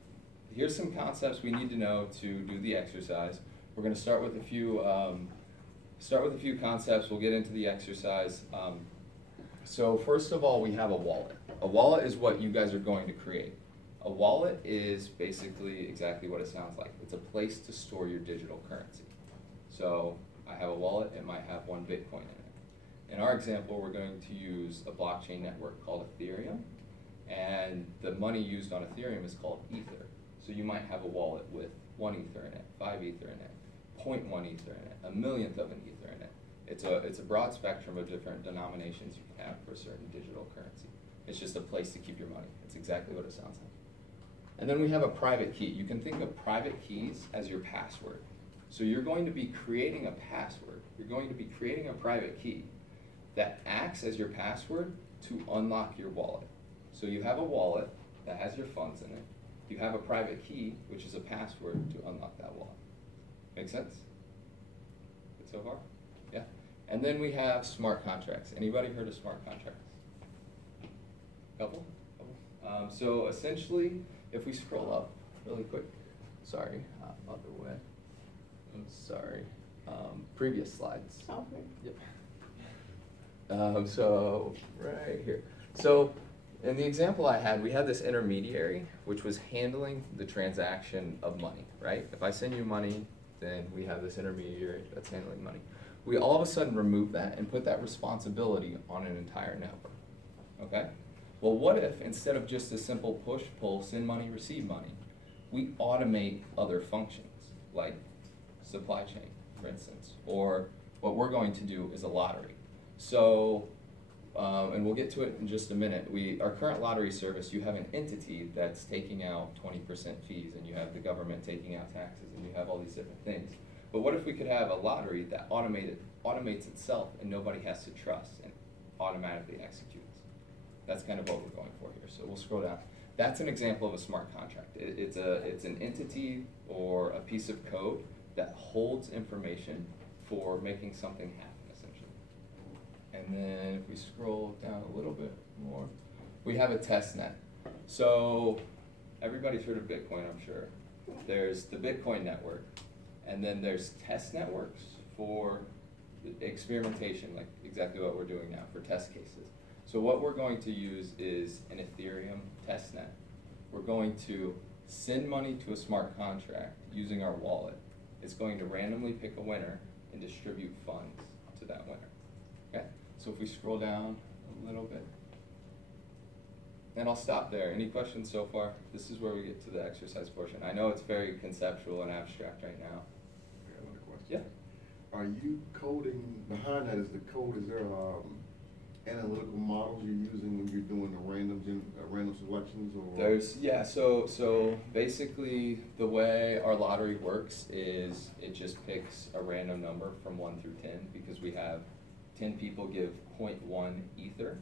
here's some concepts we need to know to do the exercise. We're going to start with a few concepts. We'll get into the exercise. So first of all, we have a wallet. A wallet is what you guys are going to create. A wallet is basically exactly what it sounds like. It's a place to store your digital currency. So I have a wallet, it might have 1 Bitcoin in it. In our example, we're going to use a blockchain network called Ethereum, and the money used on Ethereum is called Ether. So you might have a wallet with 1 Ether in it, 5 Ether in it, 0.1 Ether in it, a millionth of an Ether in it. It's a broad spectrum of different denominations you can have for a certain digital currency. It's just a place to keep your money. It's exactly what it sounds like. And then we have a private key. You can think of private keys as your password. So you're going to be creating a password. You're going to be creating a private key that acts as your password to unlock your wallet. So you have a wallet that has your funds in it. You have a private key, which is a password to unlock that wallet. Make sense? Good so far? Yeah. And then we have smart contracts. Anybody heard of smart contracts? Couple? So essentially, if we scroll up really quick, sorry, other way. I'm sorry. Previous slides. Okay. Yep. So right here. So in the example I had, we had this intermediary which was handling the transaction of money, right? If I send you money, then we have this intermediary that's handling money. We all of a sudden remove that and put that responsibility on an entire network, okay? Well, what if instead of just a simple push, pull, send money, receive money, we automate other functions like supply chain, for instance, or what we're going to do is a lottery. So, and we'll get to it in just a minute. Our current lottery service, you have an entity that's taking out 20% fees, and you have the government taking out taxes, and you have all these different things. But what if we could have a lottery that automates itself, and nobody has to trust, and automatically executes? That's kind of what we're going for here. So we'll scroll down. That's an example of a smart contract. It's an entity or a piece of code that holds information for making something happen, essentially. And then if we scroll down a little bit more, we have a test net. So everybody's heard of Bitcoin, I'm sure. There's the Bitcoin network, and then there's test networks for experimentation, like exactly what we're doing now for test cases. So what we're going to use is an Ethereum testnet. We're going to send money to a smart contract using our wallet. It's going to randomly pick a winner and distribute funds to that winner. Okay? So if we scroll down a little bit, and I'll stop there. Any questions so far? This is where we get to the exercise portion. I know it's very conceptual and abstract right now. I got another question. Yeah. Are you coding, behind that is the code, is there analytical models you're using when you're doing the random selections, or? So basically the way our lottery works is it just picks a random number from 1 through 10, because we have 10 people give 0.1 ether,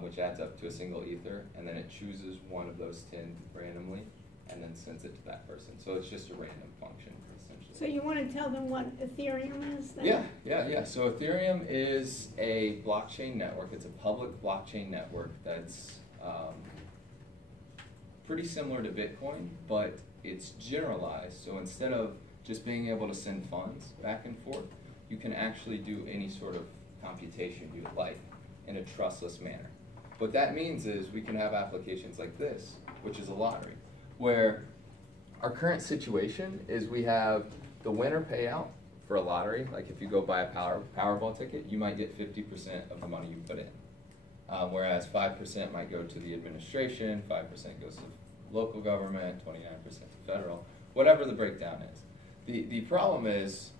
which adds up to a single ether, and then it chooses one of those 10 randomly and then sends it to that person. So it's just a random function, essentially. So you want to tell them what Ethereum is then? Yeah. So Ethereum is a blockchain network. It's a public blockchain network that's pretty similar to Bitcoin, but it's generalized. So instead of just being able to send funds back and forth, you can actually do any sort of computation you'd like in a trustless manner. What that means is we can have applications like this, which is a lottery, where our current situation is we have the winner payout for a lottery. Like if you go buy a Powerball ticket, you might get 50% of the money you put in. Whereas 5% might go to the administration, 5% goes to local government, 29% to federal, whatever the breakdown is. The problem is,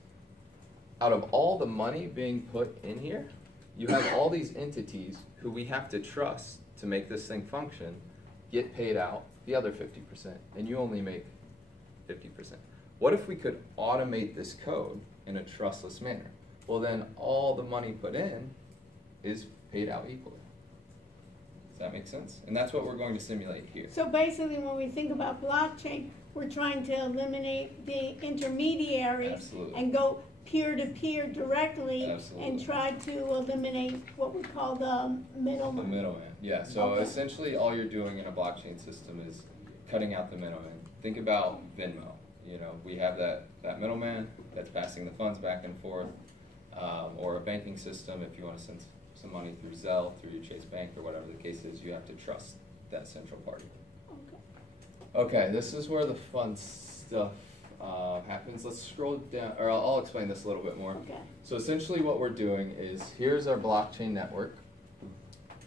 out of all the money being put in here, you have all these entities who we have to trust to make this thing function, get paid out the other 50%, and you only make 50%. What if we could automate this code in a trustless manner? Well, then all the money put in is paid out equally. Does that make sense? And that's what we're going to simulate here. So basically, when we think about blockchain, we're trying to eliminate the intermediaries Absolutely. and go peer-to-peer directly Absolutely. and try to eliminate what we call the middleman. The middleman, yeah. So Okay. essentially all you're doing in a blockchain system is cutting out the middleman. Think about Venmo. You know, we have that middleman that's passing the funds back and forth, or a banking system. If you want to send some money through Zelle, through your Chase Bank, or whatever the case is, you have to trust that central party. Okay. Okay, this is where the fun stuff happens, let's scroll down, or I'll explain this a little bit more. Okay. So essentially what we're doing is, here's our blockchain network.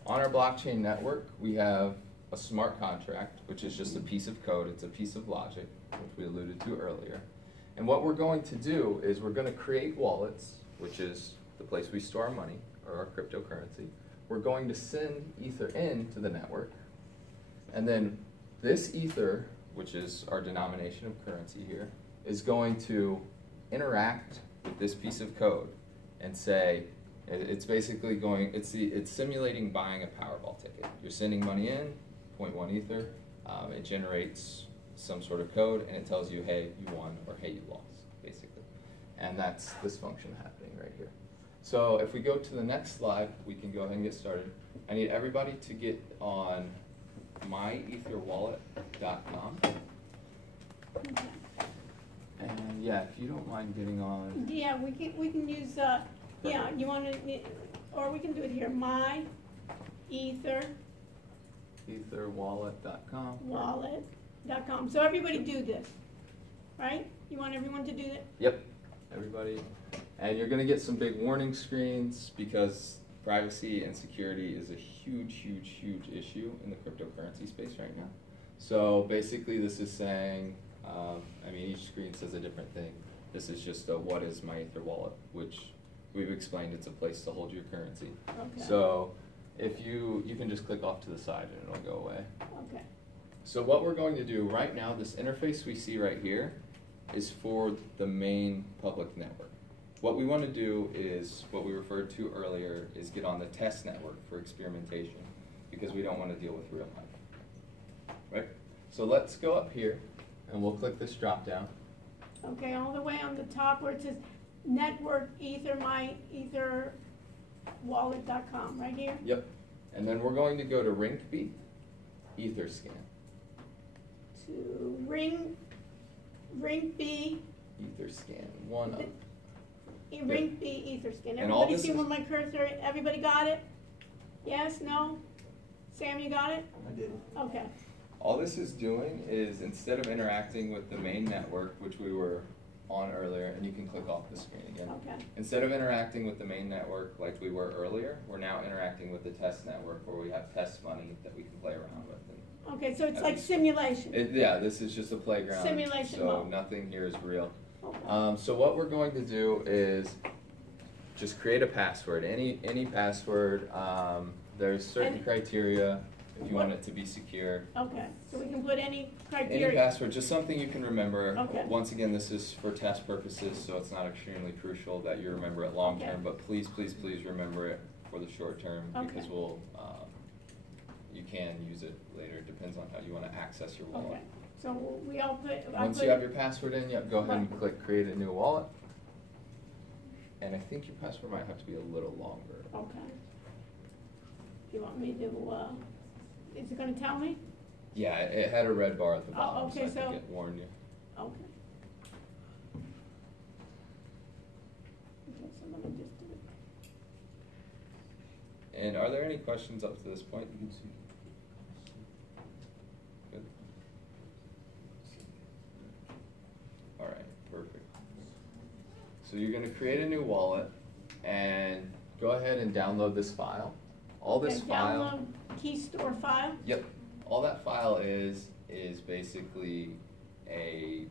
On our blockchain network, we have a smart contract, which is just a piece of code, it's a piece of logic, which we alluded to earlier. And what we're going to do is we're going to create wallets, which is the place we store our money, or our cryptocurrency. We're going to send Ether into the network, and then this Ether, which is our denomination of currency here, is going to interact with this piece of code and say, it's basically going, it's simulating buying a Powerball ticket. You're sending money in, 0.1 Ether, it generates some sort of code, and it tells you, hey, you won, or hey, you lost, basically. And that's this function happening right here. So if we go to the next slide, we can go ahead and get started. I need everybody to get on myetherwallet.com. And yeah, if you don't mind getting on. Yeah, we can use, yeah, you want to, or we can do it here, etherwallet.com. Wallet.com. So everybody do this, right? You want everyone to do that? Yep, everybody. And you're going to get some big warning screens because privacy and security is a huge, huge, huge issue in the cryptocurrency space right now. So basically this is saying, I mean, each screen says a different thing. This is just a what is my Ether wallet, which we've explained it's a place to hold your currency. Okay. So if you can just click off to the side and it'll go away. Okay. So what we're going to do right now, this interface we see right here is for the main public network. What we want to do is, what we referred to earlier, is get on the test network for experimentation because we don't want to deal with real life. Right? So let's go up here and we'll click this drop down. Okay, all the way on the top where it says network ether, myetherwallet.com, right here? Yep. And then we're going to go to Rinkeby Etherscan. To Rinkeby Etherscan. One of. Rinkeby Etherscan. And all Everybody this see is- where my cursor, everybody got it? Yes, no? Sam, you got it? I did. Okay. All this is doing is, instead of interacting with the main network, which we were on earlier, and you can click off the screen again. Okay. Instead of interacting with the main network like we were earlier, we're now interacting with the test network where we have test money that we can play around with. And Okay, so it's like simulation. yeah, this is just a playground. Simulation so mode. nothing here is real. Okay. So what we're going to do is just create a password, any password. There's certain And- criteria if you What- want it to be secure. Okay, so we can put any Any criteria. password, just something you can remember. Okay. Once again, this is for test purposes, so it's not extremely crucial that you remember it long term, Okay. but please, please, please remember it for the short term because Okay. you can use it later. It depends on how you want to access your wallet. Okay, so we all put, Once you have your password in, yep, go ahead and Right. click create a new wallet. And I think your password might have to be a little longer. Okay. Do you want me to, is it gonna tell me? Yeah, it had a red bar at the bottom, okay, so I think so- it warned you. Okay. Okay, so let me just do it. And are there any questions up to this point? You can see. Good. All right, perfect. So you're gonna create a new wallet and go ahead and download this file. All this Okay, file. download key store file. Yep. All that file is basically a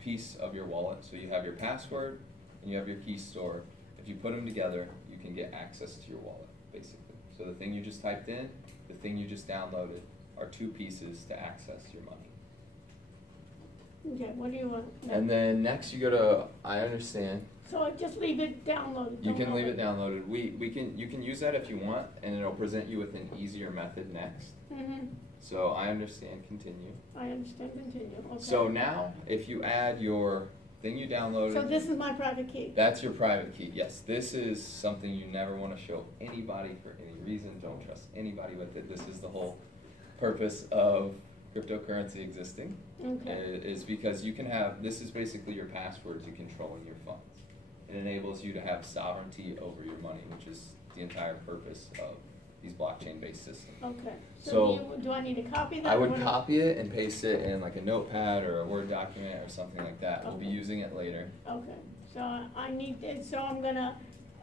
piece of your wallet. So you have your password and you have your key store. If you put them together, you can get access to your wallet, basically. So the thing you just typed in, the thing you just downloaded are two pieces to access your money. Okay, what do you want? And then next you go to I understand. So I just leave it downloaded? You don't can leave open it downloaded. You can use that if you want, and it'll present you with an easier method next. Mm-hmm, So I understand, continue. I understand, continue, okay. So now, if you add your thing you downloaded. So this is my private key? That's your private key, yes. This is something you never want to show anybody for any reason. Don't trust anybody with it. This is the whole purpose of cryptocurrency existing. Okay, Is because you can have, this is basically your password to controlling your funds. It enables you to have sovereignty over your money, which is the entire purpose of these blockchain-based systems. Okay, So- so do I need to copy that? I would or- copy it and paste it in like a notepad or a Word document or something like that. We'll be Okay. using it later. Okay, so I need, so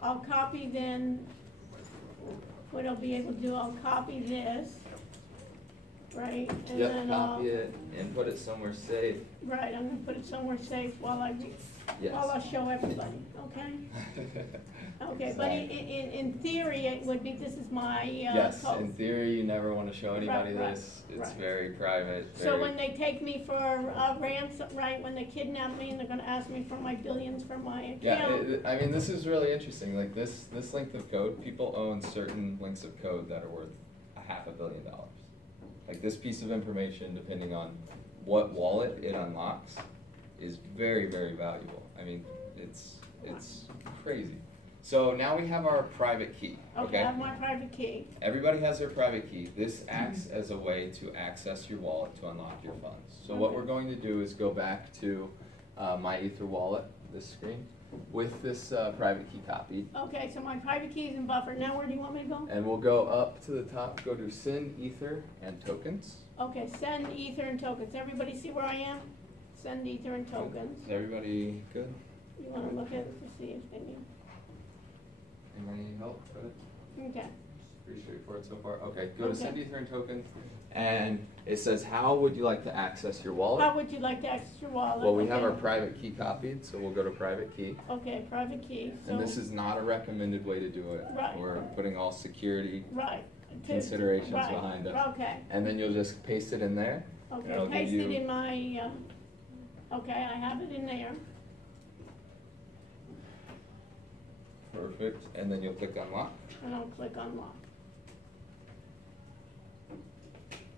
I'll copy then, what I'll be able to do, I'll copy this, right? And then I'll- it and put it somewhere safe. Right, I'm gonna put it somewhere safe while I show everybody, okay? Okay, but in theory, it would be, this is my, Yes, code. in theory, you never want to show anybody Right, this. It's right. very private. So very- when they take me for ransom, right, when they kidnap me and they're gonna ask me for my billions from my Yeah, account. I mean, this is really interesting. Like this length of code, people own certain lengths of code that are worth $500 million. Like this piece of information, depending on what wallet it unlocks, is very, very valuable. I mean, it's crazy. So now we have our private key. Okay, I have my private key. Everybody has their private key. This acts as a way to access your wallet to unlock your funds. So what Okay. we're going to do is go back to my Ether wallet, this screen, with this private key copied. Okay, so my private key is in buffer. Now where do you want me to go? And we'll go up to the top, go to send Ether and tokens. Okay, send ether and tokens. Everybody see where I am? Send ether and tokens. Is everybody good? You wanna look at it to see if they need, Anybody need help with it? okay. Pretty straightforward so far. Okay, go to Okay. send Ether and tokens. And it says, how would you like to access your wallet? How would you like to access your wallet? Well, we have Okay. our private key copied, so we'll go to private key. Okay, private key, so. And this is not a recommended way to do it. Right. We're putting all security Right. considerations Right, behind us. Okay, And then you'll just paste it in there. okay, I'll give paste it you- in my, okay, I have it in there. Perfect. And then you'll click unlock. And I'll click unlock.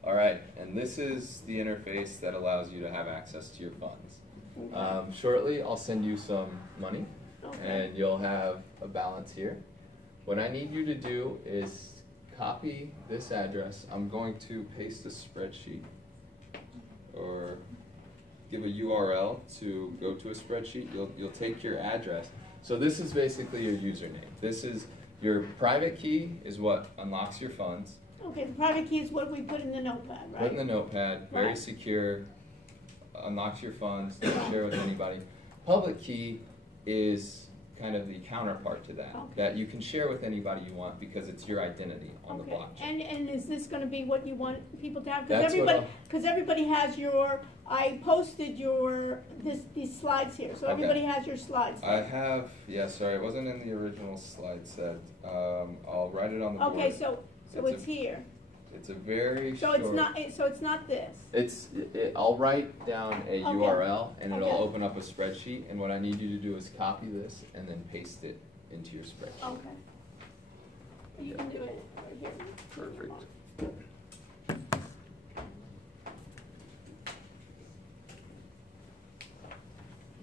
All right. And this is the interface that allows you to have access to your funds. Okay. Shortly, I'll send you some money. Okay. And you'll have a balance here. What I need you to do is copy this address. I'm going to paste a spreadsheet or give a URL to go to a spreadsheet. You'll take your address. So this is basically your username. This is your private key is what unlocks your funds. Okay, the private key is what we put in the notepad, right? Put in the notepad, very Right. secure, unlocks your funds, don't share with anybody. Public key is kind of the counterpart to that, Okay. that you can share with anybody you want because it's your identity on the Okay, blockchain. and is this gonna be what you want people to have? That's what Cause everybody has I posted these slides here, so Okay. everybody has your slides. I have, yeah, sorry, it wasn't in the original slide set. I'll write it on the board. Okay, so It's it's a- here. It's a very So short. it's not this. I'll write down a Okay. URL and it'll Okay. open up a spreadsheet, and what I need you to do is copy this and then paste it into your spreadsheet. Okay. You can do it right here. Perfect.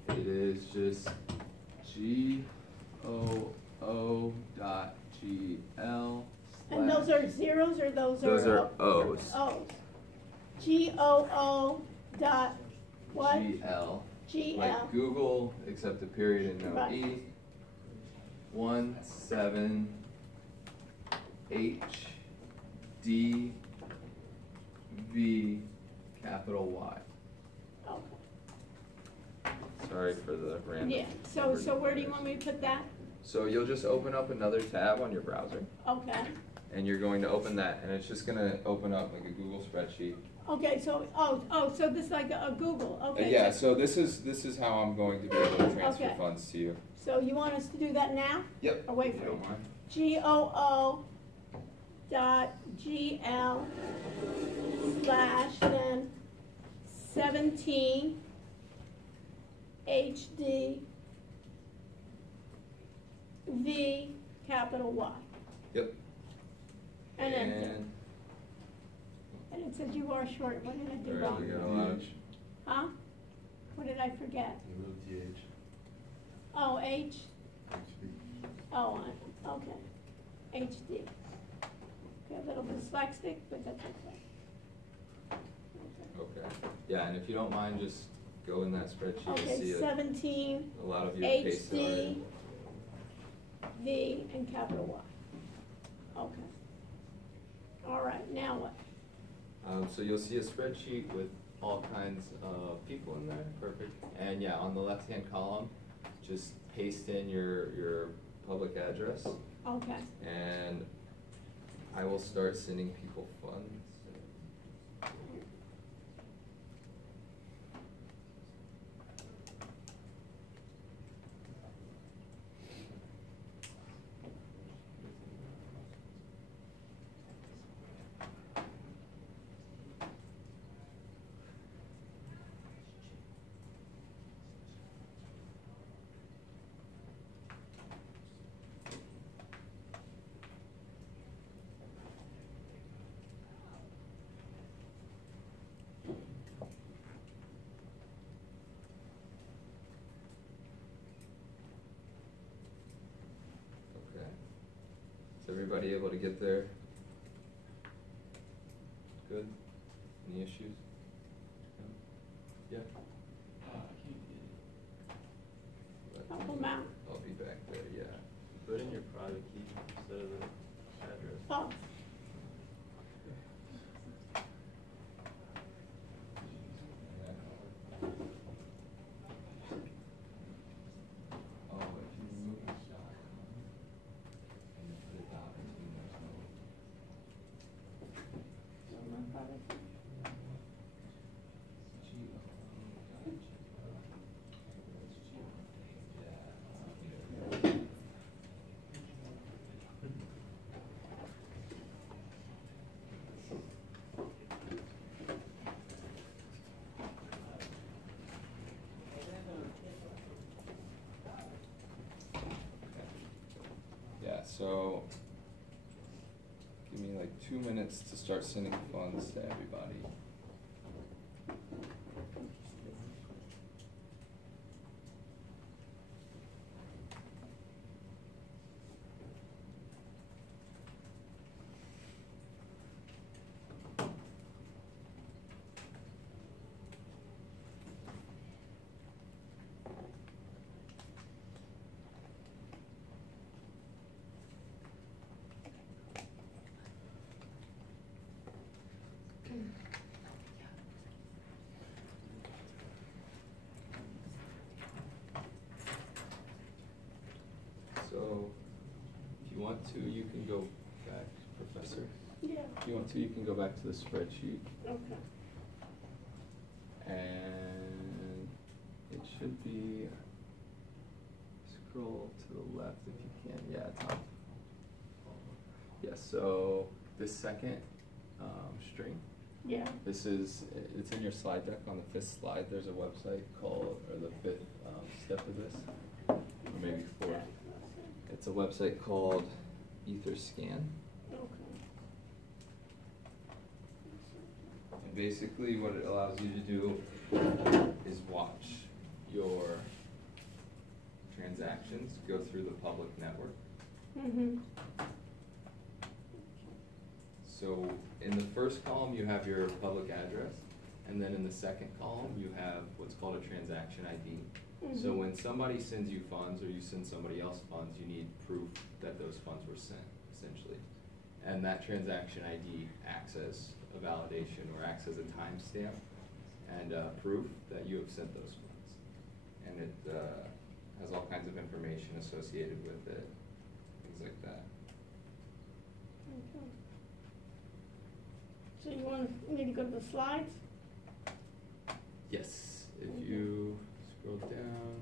It is just GOO.GL. And those are zeros or those are? O's. O's. GOO dot what? GL. GL. Like Google, except the period and no Right. E. 17HDV capital Y. Okay. Sorry for the random. Yeah, numbers so and where do you letters. want me to put that? So you'll just open up another tab on your browser, Okay. and you're going to open that, and it's just gonna open up like a Google spreadsheet. Okay, so, so this is like a Google, okay. Yeah, so this is how I'm going to be able to transfer Okay. funds to you. So you want us to do that now? Yep. Or wait if for you it? don't mind. GOO dot GL slash then 17 HD V capital Y. Yep. And enter. And it says you are short. What did I do Alright, wrong? we got a lot of- Huh? What did I forget? You moved TH. Oh, H? HD. Oh, okay. HD. Okay, a little dyslexic, but that's okay. Okay. Yeah, and if you don't mind, just go in that spreadsheet and Okay, see it. 17 A lot of you have pasted HD already. V and capital Y. Okay. All right, now what? So you'll see a spreadsheet with all kinds of people in there, perfect. And yeah, on the left-hand column, just paste in your public address, Okay. and I will start sending people funds. Okay. Is everybody able to get there? Good? Any issues? No? Yeah? Help 'em out. I'll be back there, yeah. Put in your private key instead of the address. Oh, Oh, if you remove the dot and you put a dot between those nodes. Yeah, so give me like 2 minutes to start sending funds to everybody. So, if you want to, you can go back, Professor. yeah, If you want to, you can go back to the spreadsheet, okay. and it should be, scroll to the left if you can, yeah, top. Yeah, so this second string, Yeah, this is, it's in your slide deck on the 5th slide, there's a website called, or the 5th step of this, or maybe 4th. It's a website called EtherScan. okay. And basically what it allows you to do is watch your transactions go through the public network. Mm-hmm, So in the first column, you have your public address, and then in the second column, you have what's called a transaction ID. So Mhm. when somebody sends you funds or you send somebody else funds, you need proof that those funds were sent, essentially. And that transaction ID acts as a validation or acts as a timestamp and proof that you have sent those funds. And it has all kinds of information associated with it, things like that. okay. So you want me to go to the slides? Yes, if you scroll down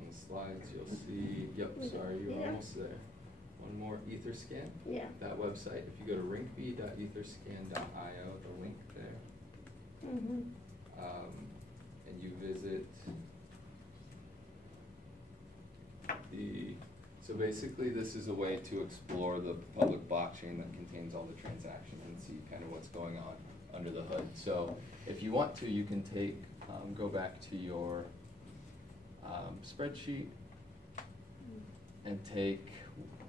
on the slides, you'll see, yep, sorry, you're Yeah. almost there. One more, EtherScan. Yeah. That website, if you go to rinkby.etherscan.io, the link there, Mm-hmm, and you visit so basically this is a way to explore the public blockchain that contains all the transactions and see kind of what's going on under the hood. So if you want to, you can take, go back to your spreadsheet and take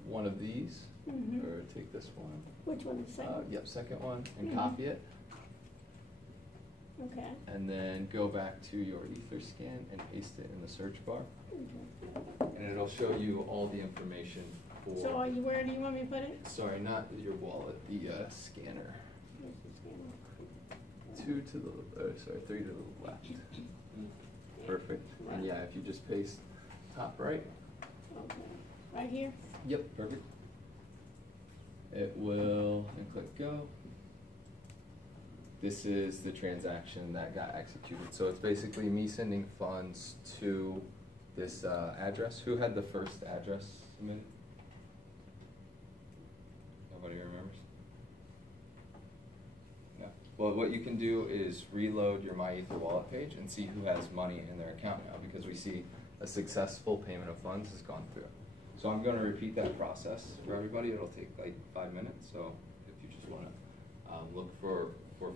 one of these, Mhm. or take this one. which one is second? Yep, second one, and Mhm. copy it. Okay. And then go back to your EtherScan and paste it in the search bar. Okay. And it'll show you all the information for. So where do you want me to put it? Sorry, not your wallet, the scanner. Where's the scanner? 2 to the, sorry, 3 to the left. Perfect. And yeah, if you just paste top right. Okay, right here? Yep, perfect. It will, and click go. This is the transaction that got executed. So it's basically me sending funds to this address. Who had the first address submitted? Nobody remembers? No. Well, what you can do is reload your MyEther wallet page and see who has money in their account now, because we see a successful payment of funds has gone through. So I'm going to repeat that process for everybody. It'll take like 5 minutes. So if you just want to look for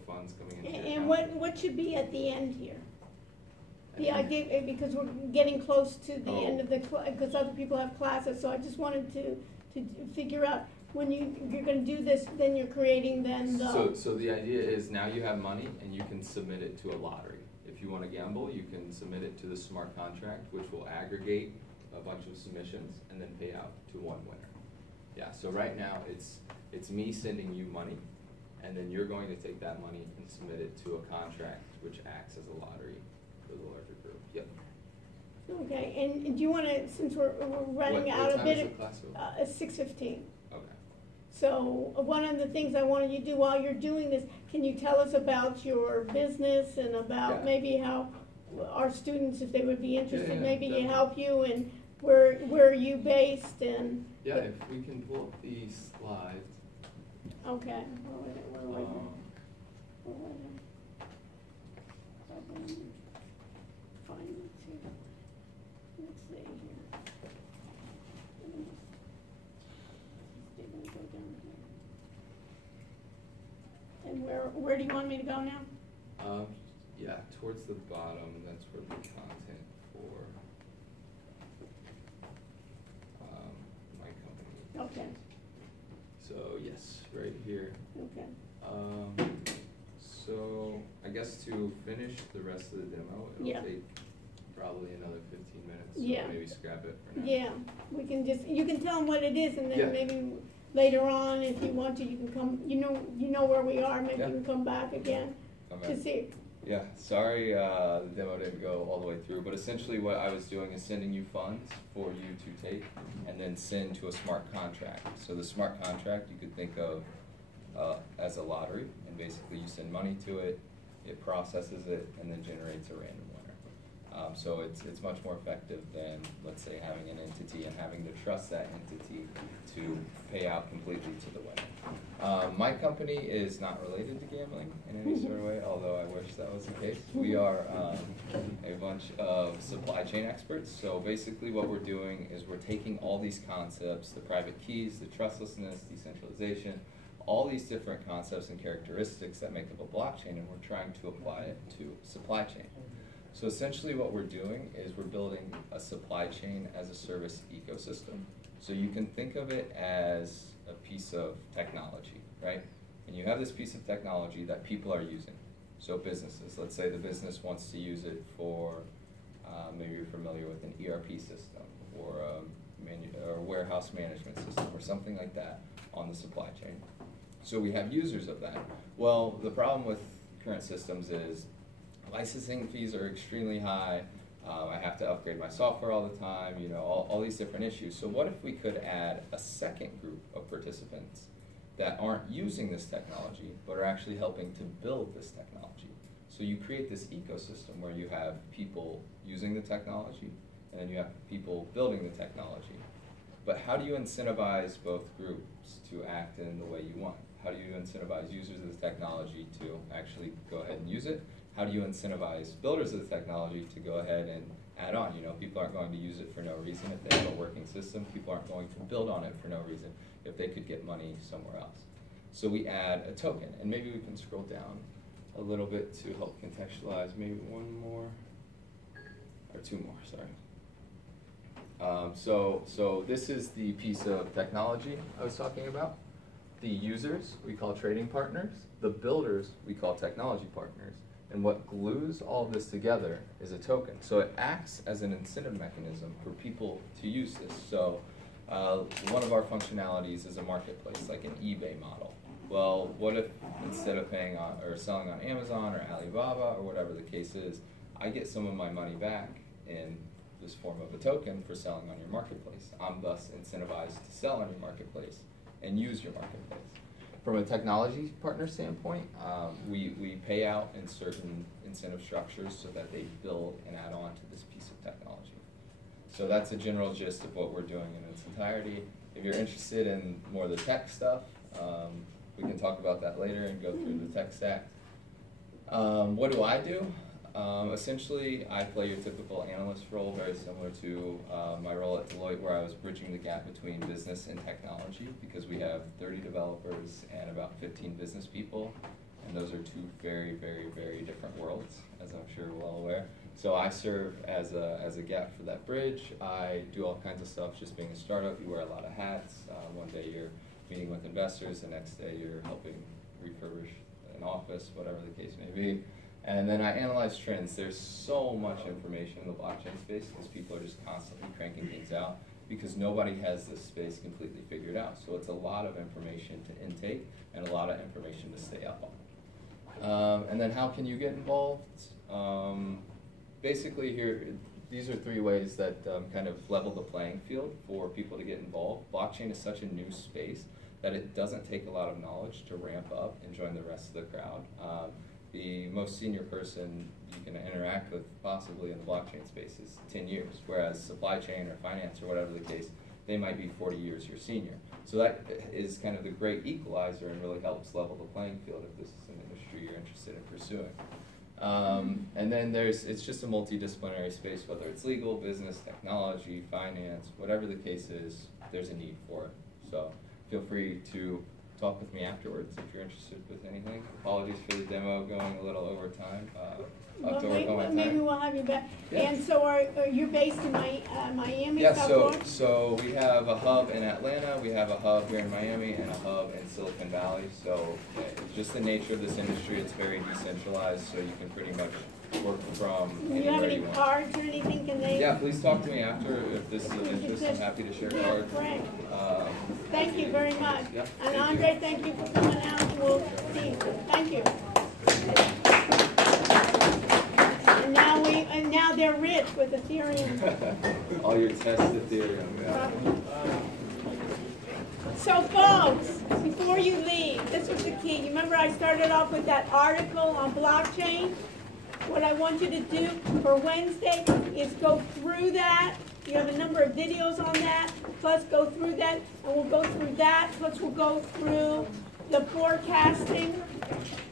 funds coming into your And account. what should be at the end here? The idea, because we're getting close to the end of the, because other people have classes, so I just wanted to figure out, when you're gonna do this, then you're creating then the. So the idea is now you have money and you can submit it to a lottery. If you want to gamble, you can submit it to the smart contract, which will aggregate a bunch of submissions and then pay out to one winner. Yeah, so right now it's me sending you money, and then you're going to take that money and submit it to a contract which acts as a lottery for the larger group. Yep. Okay, and do you wanna, since we're running What out a time bit is of. the class over? 6:15. Okay. So one of the things I wanted you to do while you're doing this, can you tell us about your business and about Yeah. maybe how our students, if they would be interested, Yeah, maybe definitely. help you, and where are you based, and, Yeah, if we can pull up the slides. okay, where was it? Um, Where was it? Find it here. Let's see here. They're gonna go down here. And where do you want me to go now? Yeah, towards the bottom, that's where the content for my company. Okay, So yes, right here. okay. So I guess to finish the rest of the demo, Yeah. it'll take probably another 15 minutes. Yeah. So maybe scrap it for now. Yeah, we can just, you can tell them what it is, and Yeah. then maybe later on, if you want to, you can come, you know where we are, maybe Yeah. you can come back again Okay. to see. Yeah, sorry the demo didn't go all the way through, but essentially what I was doing is sending you funds for you to take and then send to a smart contract. So the smart contract you could think of as a lottery, and basically you send money to it, it processes it, and then generates a random winner. So it's much more effective than, let's say, having an entity and having to trust that entity to pay out completely to the winner. My company is not related to gambling in any sort of way, although I wish that was the case. We are a bunch of supply chain experts. So basically what we're doing is we're taking all these concepts, the private keys, the trustlessness, decentralization, all these different concepts and characteristics that make up a blockchain, and we're trying to apply it to supply chain. So essentially what we're doing is we're building a supply chain as a service ecosystem. So you can think of it as a piece of technology, right? And you have this piece of technology that people are using. So businesses, let's say the business wants to use it for, maybe you're familiar with an ERP system or a warehouse management system or something like that on the supply chain. So we have users of that. Well, the problem with current systems is licensing fees are extremely high. I have to upgrade my software all the time, you know, all these different issues. So what if we could add a second group of participants that aren't using this technology, but are actually helping to build this technology? So you create this ecosystem where you have people using the technology, and then you have people building the technology. But how do you incentivize both groups to act in the way you want? How do you incentivize users of the technology to actually go ahead and use it? How do you incentivize builders of the technology to go ahead and add on? You know, people aren't going to use it for no reason if they have a working system. People aren't going to build on it for no reason if they could get money somewhere else. So we add a token, and maybe we can scroll down a little bit to help contextualize. Maybe one more, or two more, sorry. So this is the piece of technology I was talking about. The users we call trading partners. The builders we call technology partners. And what glues all of this together is a token. So it acts as an incentive mechanism for people to use this. So One of our functionalities is a marketplace, like an eBay model. Well, what if instead of paying on or selling on Amazon or Alibaba or whatever the case is, I get some of my money back in this form of a token for selling on your marketplace. I'm thus incentivized to sell on your marketplace and use your marketplace. From a technology partner standpoint, we pay out in certain incentive structures so that they build and add on to this piece of technology. So that's a general gist of what we're doing in its entirety. If you're interested in more of the tech stuff, we can talk about that later and go through the tech stack. What do I do? Essentially, I play your typical analyst role, very similar to my role at Deloitte, where I was bridging the gap between business and technology, because we have 30 developers and about 15 business people, and those are two very, very, very different worlds, as I'm sure we're all aware. So I serve as a gap for that bridge. I do all kinds of stuff. Just being a startup, you wear a lot of hats. One day you're meeting with investors, the next day you're helping refurbish an office, whatever the case may be. And then I analyze trends. There's so much information in the blockchain space because people are just constantly cranking things out because nobody has this space completely figured out. So it's a lot of information to intake and a lot of information to stay up on. And then how can you get involved? Basically here, these are 3 ways that kind of level the playing field for people to get involved. Blockchain is such a new space that it doesn't take a lot of knowledge to ramp up and join the rest of the crowd. The most senior person you can interact with possibly in the blockchain space is 10 years, whereas supply chain or finance or whatever the case, they might be 40 years your senior. So that is kind of the great equalizer and really helps level the playing field if this is an industry you're interested in pursuing. And then it's just a multidisciplinary space, whether it's legal, business, technology, finance, whatever the case is, there's a need for it. So feel free to talk with me afterwards if you're interested with anything. Apologies for the demo going a little over time. I'll have to work on my time. Maybe we'll have you back. Yeah. And so are you based in Miami? Yeah, South so, Florida? so we have a hub in Atlanta, we have a hub here in Miami, and a hub in Silicon Valley. So just the nature of this industry, it's very decentralized, so you can pretty much work from Do you have anywhere any you want. cards or anything? Can they? Yeah, please talk to me after if this is of interest. I'm happy to share Yeah, cards. great. Thank you very much. Yeah, And thank you. Andre, thank you for coming out. We'll see. Thank you. And now they're rich with Ethereum. All your tested Ethereum, yeah. So folks, before you leave, this was the key. You remember I started off with that article on blockchain? What I want you to do for Wednesday is go through that. You have a number of videos on that. Plus go through that, and we'll go through that. Plus we'll go through the forecasting.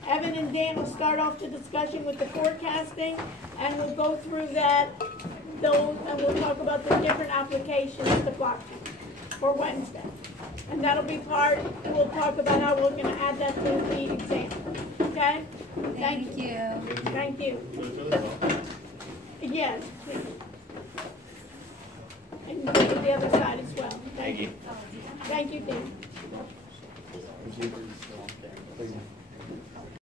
Evan and Dan will start off the discussion with the forecasting, and we'll go through that, and we'll talk about the different applications of the blockchain for Wednesday. And that'll be part, we'll talk about how we're going to add that to the exam. Okay? Thank you. Thank you. Yes, please. And go to the other side as well. Thank you. Thank you, Dan. Thank you.